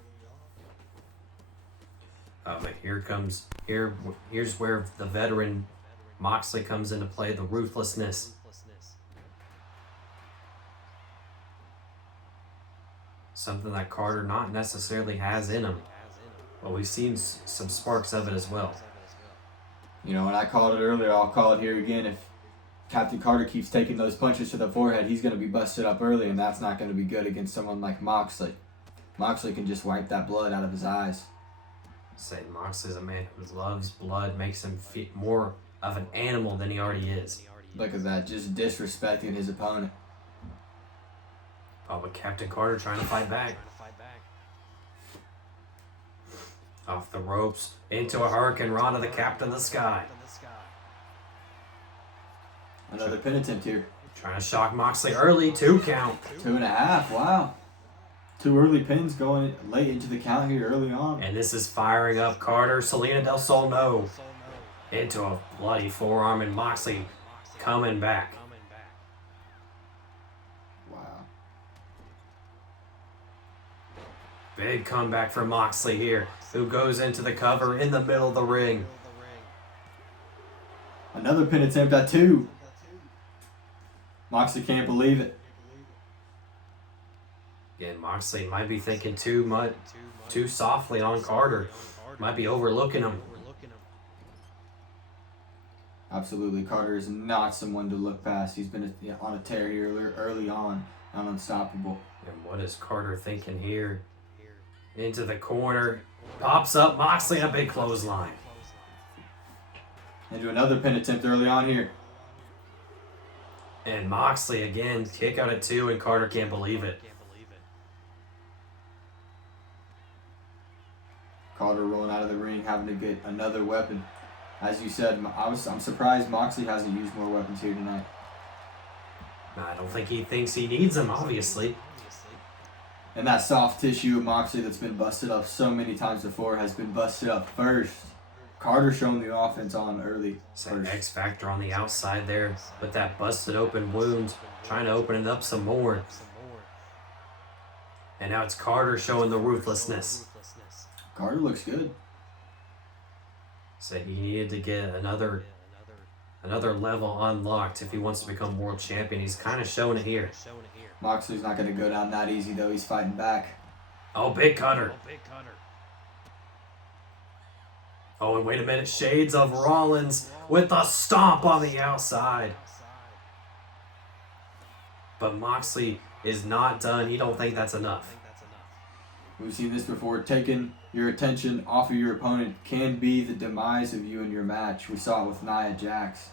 But here's where the veteran Moxley comes into play, the ruthlessness. Something that Carter not necessarily has in him. But we've seen some sparks of it as well. You know, when I called it earlier, I'll call it here again. If Captain Carter keeps taking those punches to the forehead, he's going to be busted up early, and that's not going to be good against someone like Moxley. Moxley can just wipe that blood out of his eyes. Say Moxley's a man who loves blood, makes him feel more of an animal than he already is. Look at that, just disrespecting his opponent. Oh, but Captain Carter trying to fight back. Off the ropes, into a Hurricane Rana, the Captain of the Sky. Another pin attempt here. Trying to shock Moxley early, 2 count. 2.5, wow. 2 early pins going late into the count here early on. And this is firing up Carter, Selena Del Sol, no. Into a bloody forearm, and Moxley coming back. Wow. Big comeback for Moxley here, who goes into the cover in the middle of the ring. Another pin attempt at 2. Moxley can't believe it. Again, Moxley might be thinking too softly on Carter. Might be overlooking him. Absolutely, Carter is not someone to look past. He's been on a tear here early on, and unstoppable. And what is Carter thinking here? Into the corner. Pops up Moxley, a big clothesline. Into another pin attempt early on here. And Moxley again, kick out at 2, and Carter can't believe it. Carter rolling out of the ring, having to get another weapon. As you said, I'm surprised Moxley hasn't used more weapons here tonight. I don't think he thinks he needs them, obviously. And that soft tissue of Moxley that's been busted up so many times before has been busted up first. Carter showing the offense on early. Some X Factor on the outside there, with that busted open wound, trying to open it up some more. And now it's Carter showing the ruthlessness. Carter looks good. So he needed to get another level unlocked if he wants to become world champion. He's kind of showing it here. Moxley's not going to go down that easy, though. He's fighting back. Oh, big cutter. Oh, and wait a minute. Shades of Rollins with a stomp on the outside. But Moxley is not done. He don't think that's enough. We've seen this before. Taking your attention off of your opponent can be the demise of you in your match. We saw it with Nia Jax.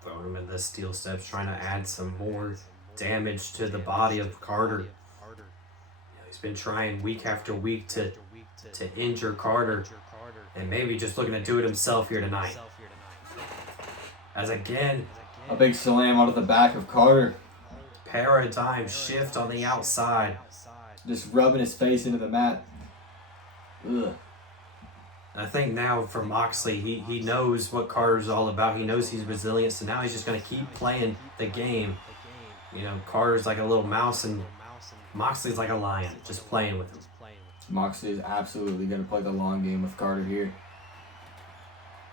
Throwing him in the steel steps, trying to add some more damage to the body of Carter. He's been trying week after week to injure Carter, and maybe just looking to do it himself here tonight. As again, a big slam out of the back of Carter. Paradigm shift on the outside. Just rubbing his face into the mat. Ugh. I think now for Moxley, he knows what Carter's all about. He knows he's resilient, so now he's just going to keep playing the game. You know, Carter's like a little mouse, and Moxley's like a lion, just playing with him. Moxley is absolutely going to play the long game with Carter here.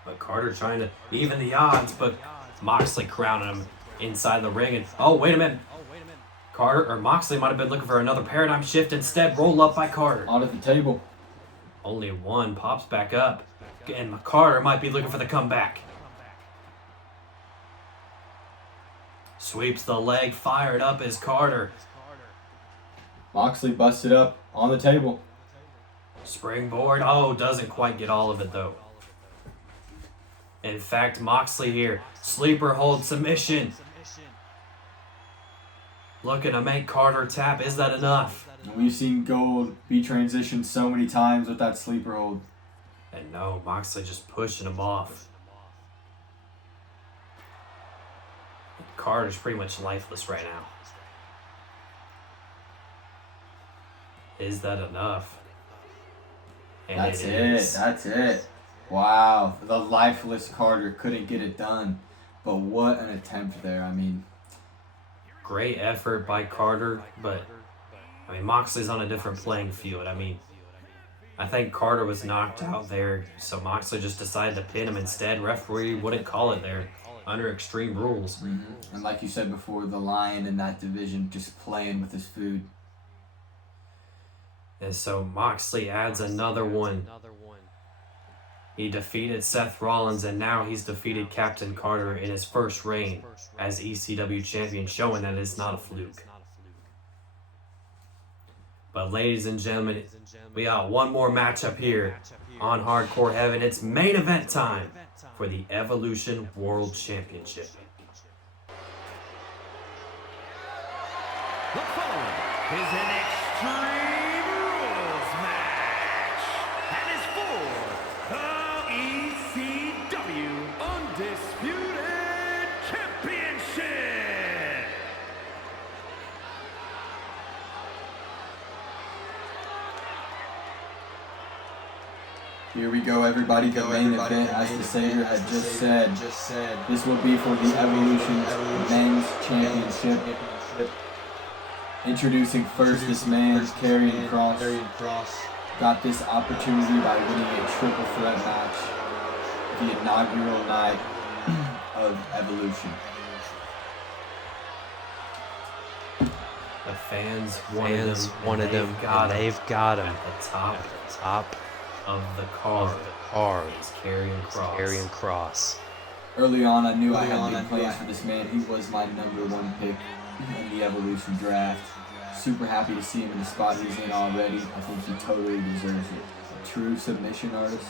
But Carter trying to even the odds, but Moxley crowning him inside the ring. And oh, wait a minute. Carter or Moxley might have been looking for another paradigm shift. Instead, roll up by Carter. Onto the table. Only one pops back up. And Carter might be looking for the comeback. Sweeps the leg, fired up is Carter. Moxley busted up on the table. Springboard. Oh, doesn't quite get all of it though. In fact, Moxley here. Sleeper hold submission. Looking to make Carter tap. Is that enough? We've seen Gold be transitioned so many times with that sleeper hold. And no, Moxley just pushing him off. Carter's pretty much lifeless right now. Is that enough? And That's it it. is. That's it. Wow. The lifeless Carter couldn't get it done. But what an attempt there. I mean, Great effort by Carter, but I mean Moxley's on a different playing field. I mean, I think Carter was knocked out there, so Moxley just decided to pin him instead. Referee wouldn't call it there under Extreme Rules. mm-hmm. And like you said before, the Lion in that division just playing with his food. And so Moxley adds another one. He defeated Seth Rollins, and now he's defeated Captain Carter in his first reign as ECW champion, showing that it's not a fluke. But ladies and gentlemen, we got one more matchup here on Hardcore Heaven. It's main event time for the Evolution World Championship. The following is an Extreme Rules match and is for the ECW Undisputed Championship. Here we go, everybody. The main event, as the Savior had just said, this will be for the Evolution Men's Championship. Introducing first this man, Karrion Kross. Got this opportunity by winning a triple threat match, the inaugural night of Evolution. The fans wanted him, and they've got him at the top of the card. Is Karrion Kross. Early on, I knew I had big plans for this man. He was my number one pick in the Evolution draft. Super happy to see him in the spot he's in already. I think he totally deserves it. A true submission artist.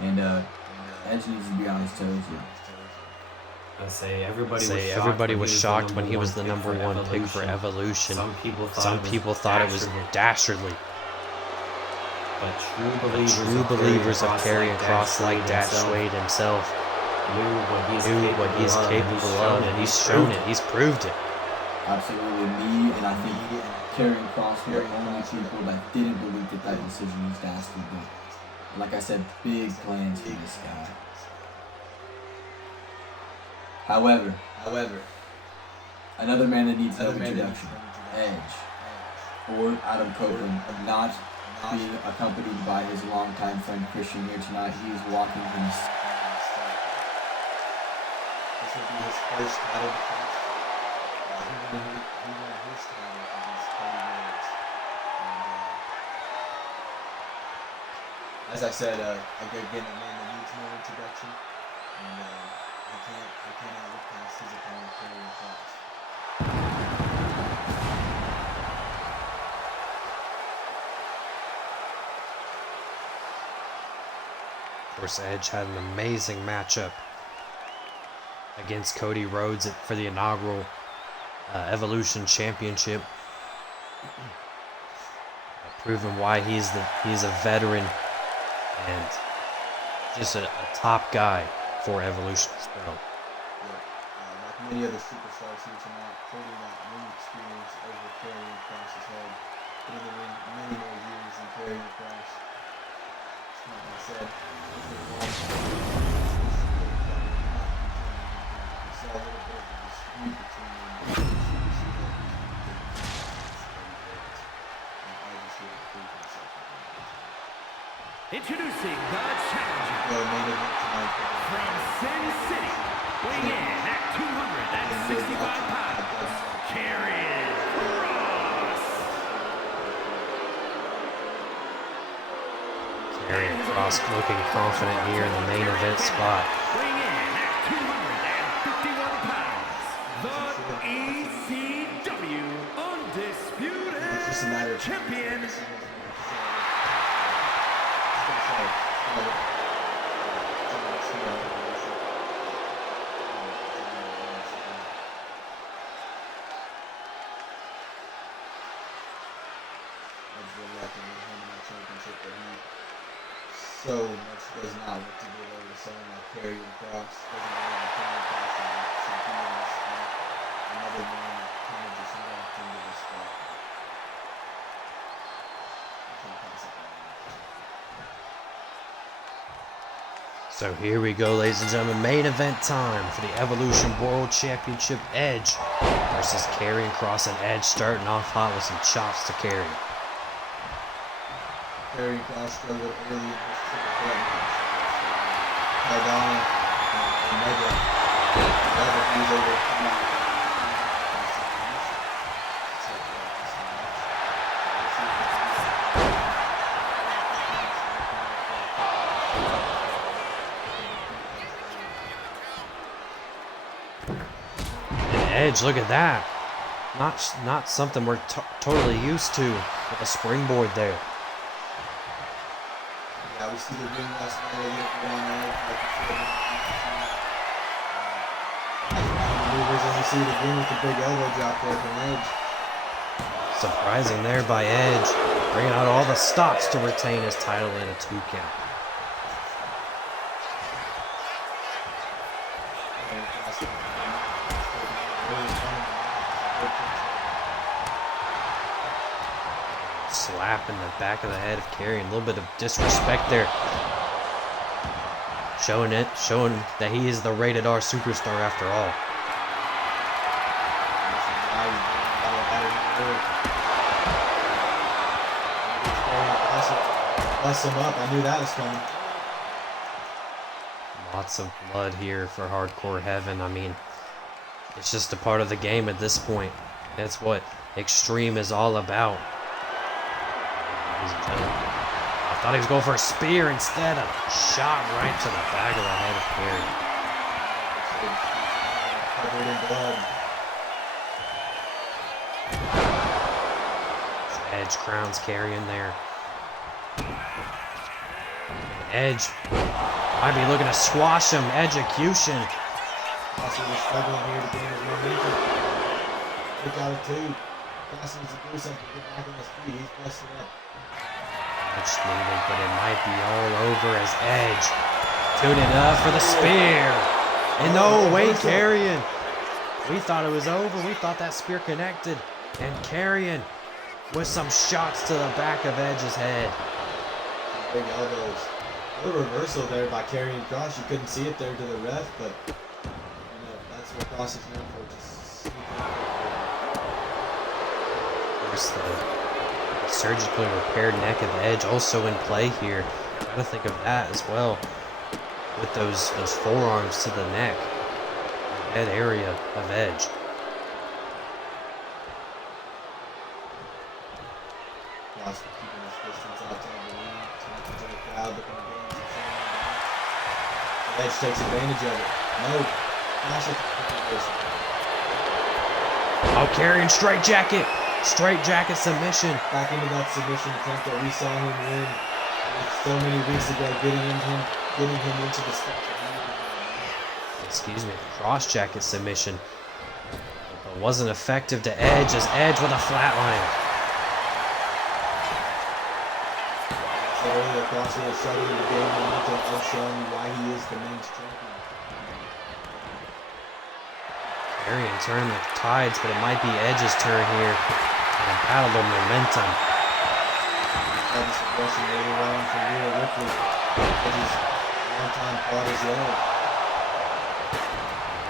And Edge needs to be on his toes here. I say everybody was shocked when he was the number one pick for Evolution. Some people thought it was dastardly. But true believers of Karrion Kross, like Dash Wade himself, knew what he's capable of, and he's shown it. He's proved it. Absolutely, me and I think Karrion Kross were the only people that didn't believe that that decision was dastardly. Like I said, big plans for this guy. However, another man that needs no introduction, Edge, or Adam Copeland, not being accompanied by his longtime friend Christian here tonight. He is walking from his... This will be his first title defense. He won his title against Cody Rhodes. And as I said, again, a man that needs more introduction, and I cannot look past his opponent, Karrion Kross. Of course, Edge had an amazing matchup against Cody Rhodes for the inaugural Evolution Championship, proving why he's a veteran and just a top guy for Evolution as well. Like many other superstars here tonight, holding that ring experience over Karrion Kross's head, put in the ring many more years than Karrion Kross. Like I said, this was a long story. We saw a little bit of a dispute between them. Introducing the challenger The main event tonight from Sin City, weighing in at 265 pounds, Karrion Kross. Karrion Kross looking confident here in the main event spot. Weighing in at 251 pounds, the ECW It's just a matter Undisputed of Champion. So much does not want to give over to someone like Karrion Kross. Doesn't really Karrion Kross should be in this spot. Another man that kind of just walked into this spot. I can't pass it by. So here we go, ladies and gentlemen, main event time for the Evolution World Championship. Edge versus Karrion Kross, and Edge starting off hot with some chops to Karrion. Karrion Kross struggled early in his triple threat match. Cardona and Mega. However, he was able to come out. Edge, look at that. Not something we're totally used to with a springboard there. Yeah, we see the ring rust a little bit on Edge. Like you said, maneuvers, and we see it again with the big elbow drop there from Edge. Surprising there by Edge, bringing out all the stops to retain his title in a 2 count. Slap in the back of the head of Karrion. A little bit of disrespect there. Showing that he is the rated R superstar after all. Bless him up. I knew that was coming. Lots of blood here for Hardcore Heaven. I mean, it's just a part of the game at this point. That's what Extreme is all about. I thought he was going for a spear instead. A shot right to the back of the head of Karrion. Covered in blood. Edge crowns Karrion there. Edge might be looking to squash him. Execution. Also, we're struggling here to gain his momentum. Kick out of 2. Kross needs to do something to get back on his feet. He's busted up. Much needed, but it might be all over as Edge tuning up for the spear. And no, wait, Karrion. We thought it was over. We thought that spear connected. And Karrion with some shots to the back of Edge's head. Big elbows. A little reversal there by Karrion Kross. You couldn't see it there to the ref, but that's what Kross is known for. Just sneaking up. There's the surgically repaired neck of Edge also in play here. Gotta think of that as well. With those forearms to the neck, the head area of Edge. Kross keeping his distance outside the ring, talking to the crowd, but Edge takes advantage of it. No. Flash at the Oh, Carrion straight jacket. Straight jacket submission. back into that submission attempt that we saw him win so many weeks ago, getting him into the spot. Excuse me, cross jacket submission. But wasn't effective to Edge as Edge with a flatliner. So earlier, Crossway is starting to gain momentum, Edge showing you why he is the men's champion. Carrion turning the tides, but it might be Edge's turn here. And a battle of momentum. Had this aggression earlier on from Rhea Ripley. Edge's long-time part as well.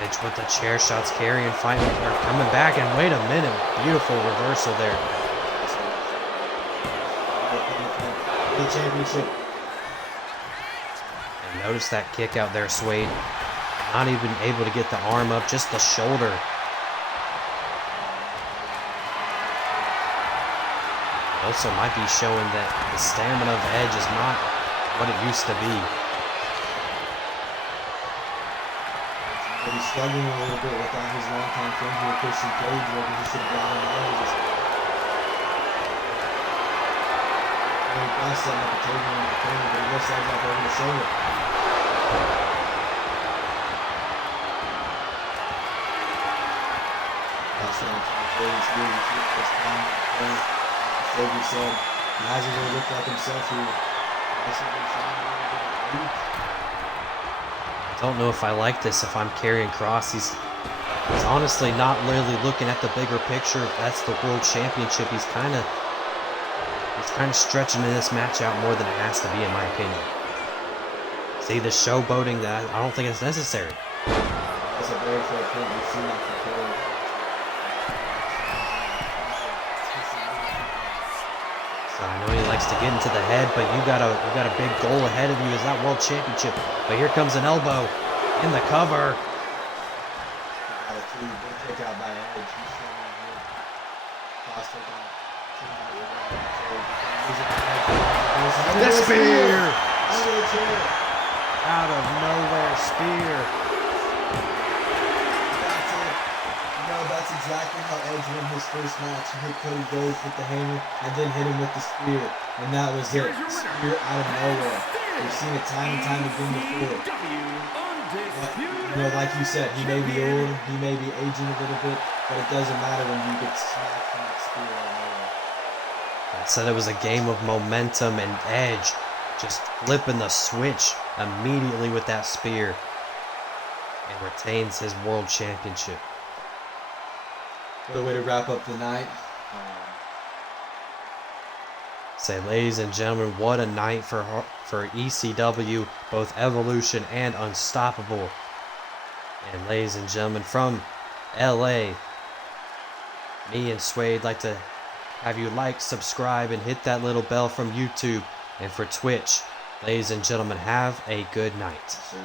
Edge with the chair shots, Carrion fighting, or coming back, and wait a minute, beautiful reversal there. The championship. And notice that kick out there, Suede. Not even able to get the arm up, just the shoulder. Also might be showing that the stamina of Edge is not what it used to be. But he's struggling a little bit without his longtime friend here, Christian Cage, where he should have brought him out. Cross setting up the table in the corner, but he lifts Edge up over the shoulder. Cross setting up the Cage here, you see this time. Xavier said he hasn't really looked like himself here. I don't know if I like this if I'm carrying Cross. He's honestly not really looking at the bigger picture. That's the World Championship. He's kind of stretching this match out more than it has to be, in my opinion. See, the showboating, that I don't think it's necessary. That's a very fair point. We've seen that before. So I know he likes to get into the head, but you got a big goal ahead of you, is that World Championship. But here comes an elbow in the cover. Got a big kick out by Edge. He's showing here. Cross taking. The spear! Under the chair. Out of nowhere, spear. That's it. You know, that's exactly how Edge won his first match. He hit Cody Rhodes with the hammer and then hit him with the spear. And that was it. Spear out of nowhere. We've seen it time and time again before. You know, like you said, he may be old, he may be aging a little bit, but it doesn't matter when you get smacked from that spear out of nowhere. I said it was a game of momentum, and Edge just flipping the switch immediately with that spear and retains his World Championship. What a way to wrap up the night. Say, ladies and gentlemen, what a night for ECW, both Evolution and Unstoppable. And ladies and gentlemen, from LA, me and Suede like to have you like, subscribe, and hit that little bell from YouTube. And for Twitch, ladies and gentlemen, have a good night. Sure.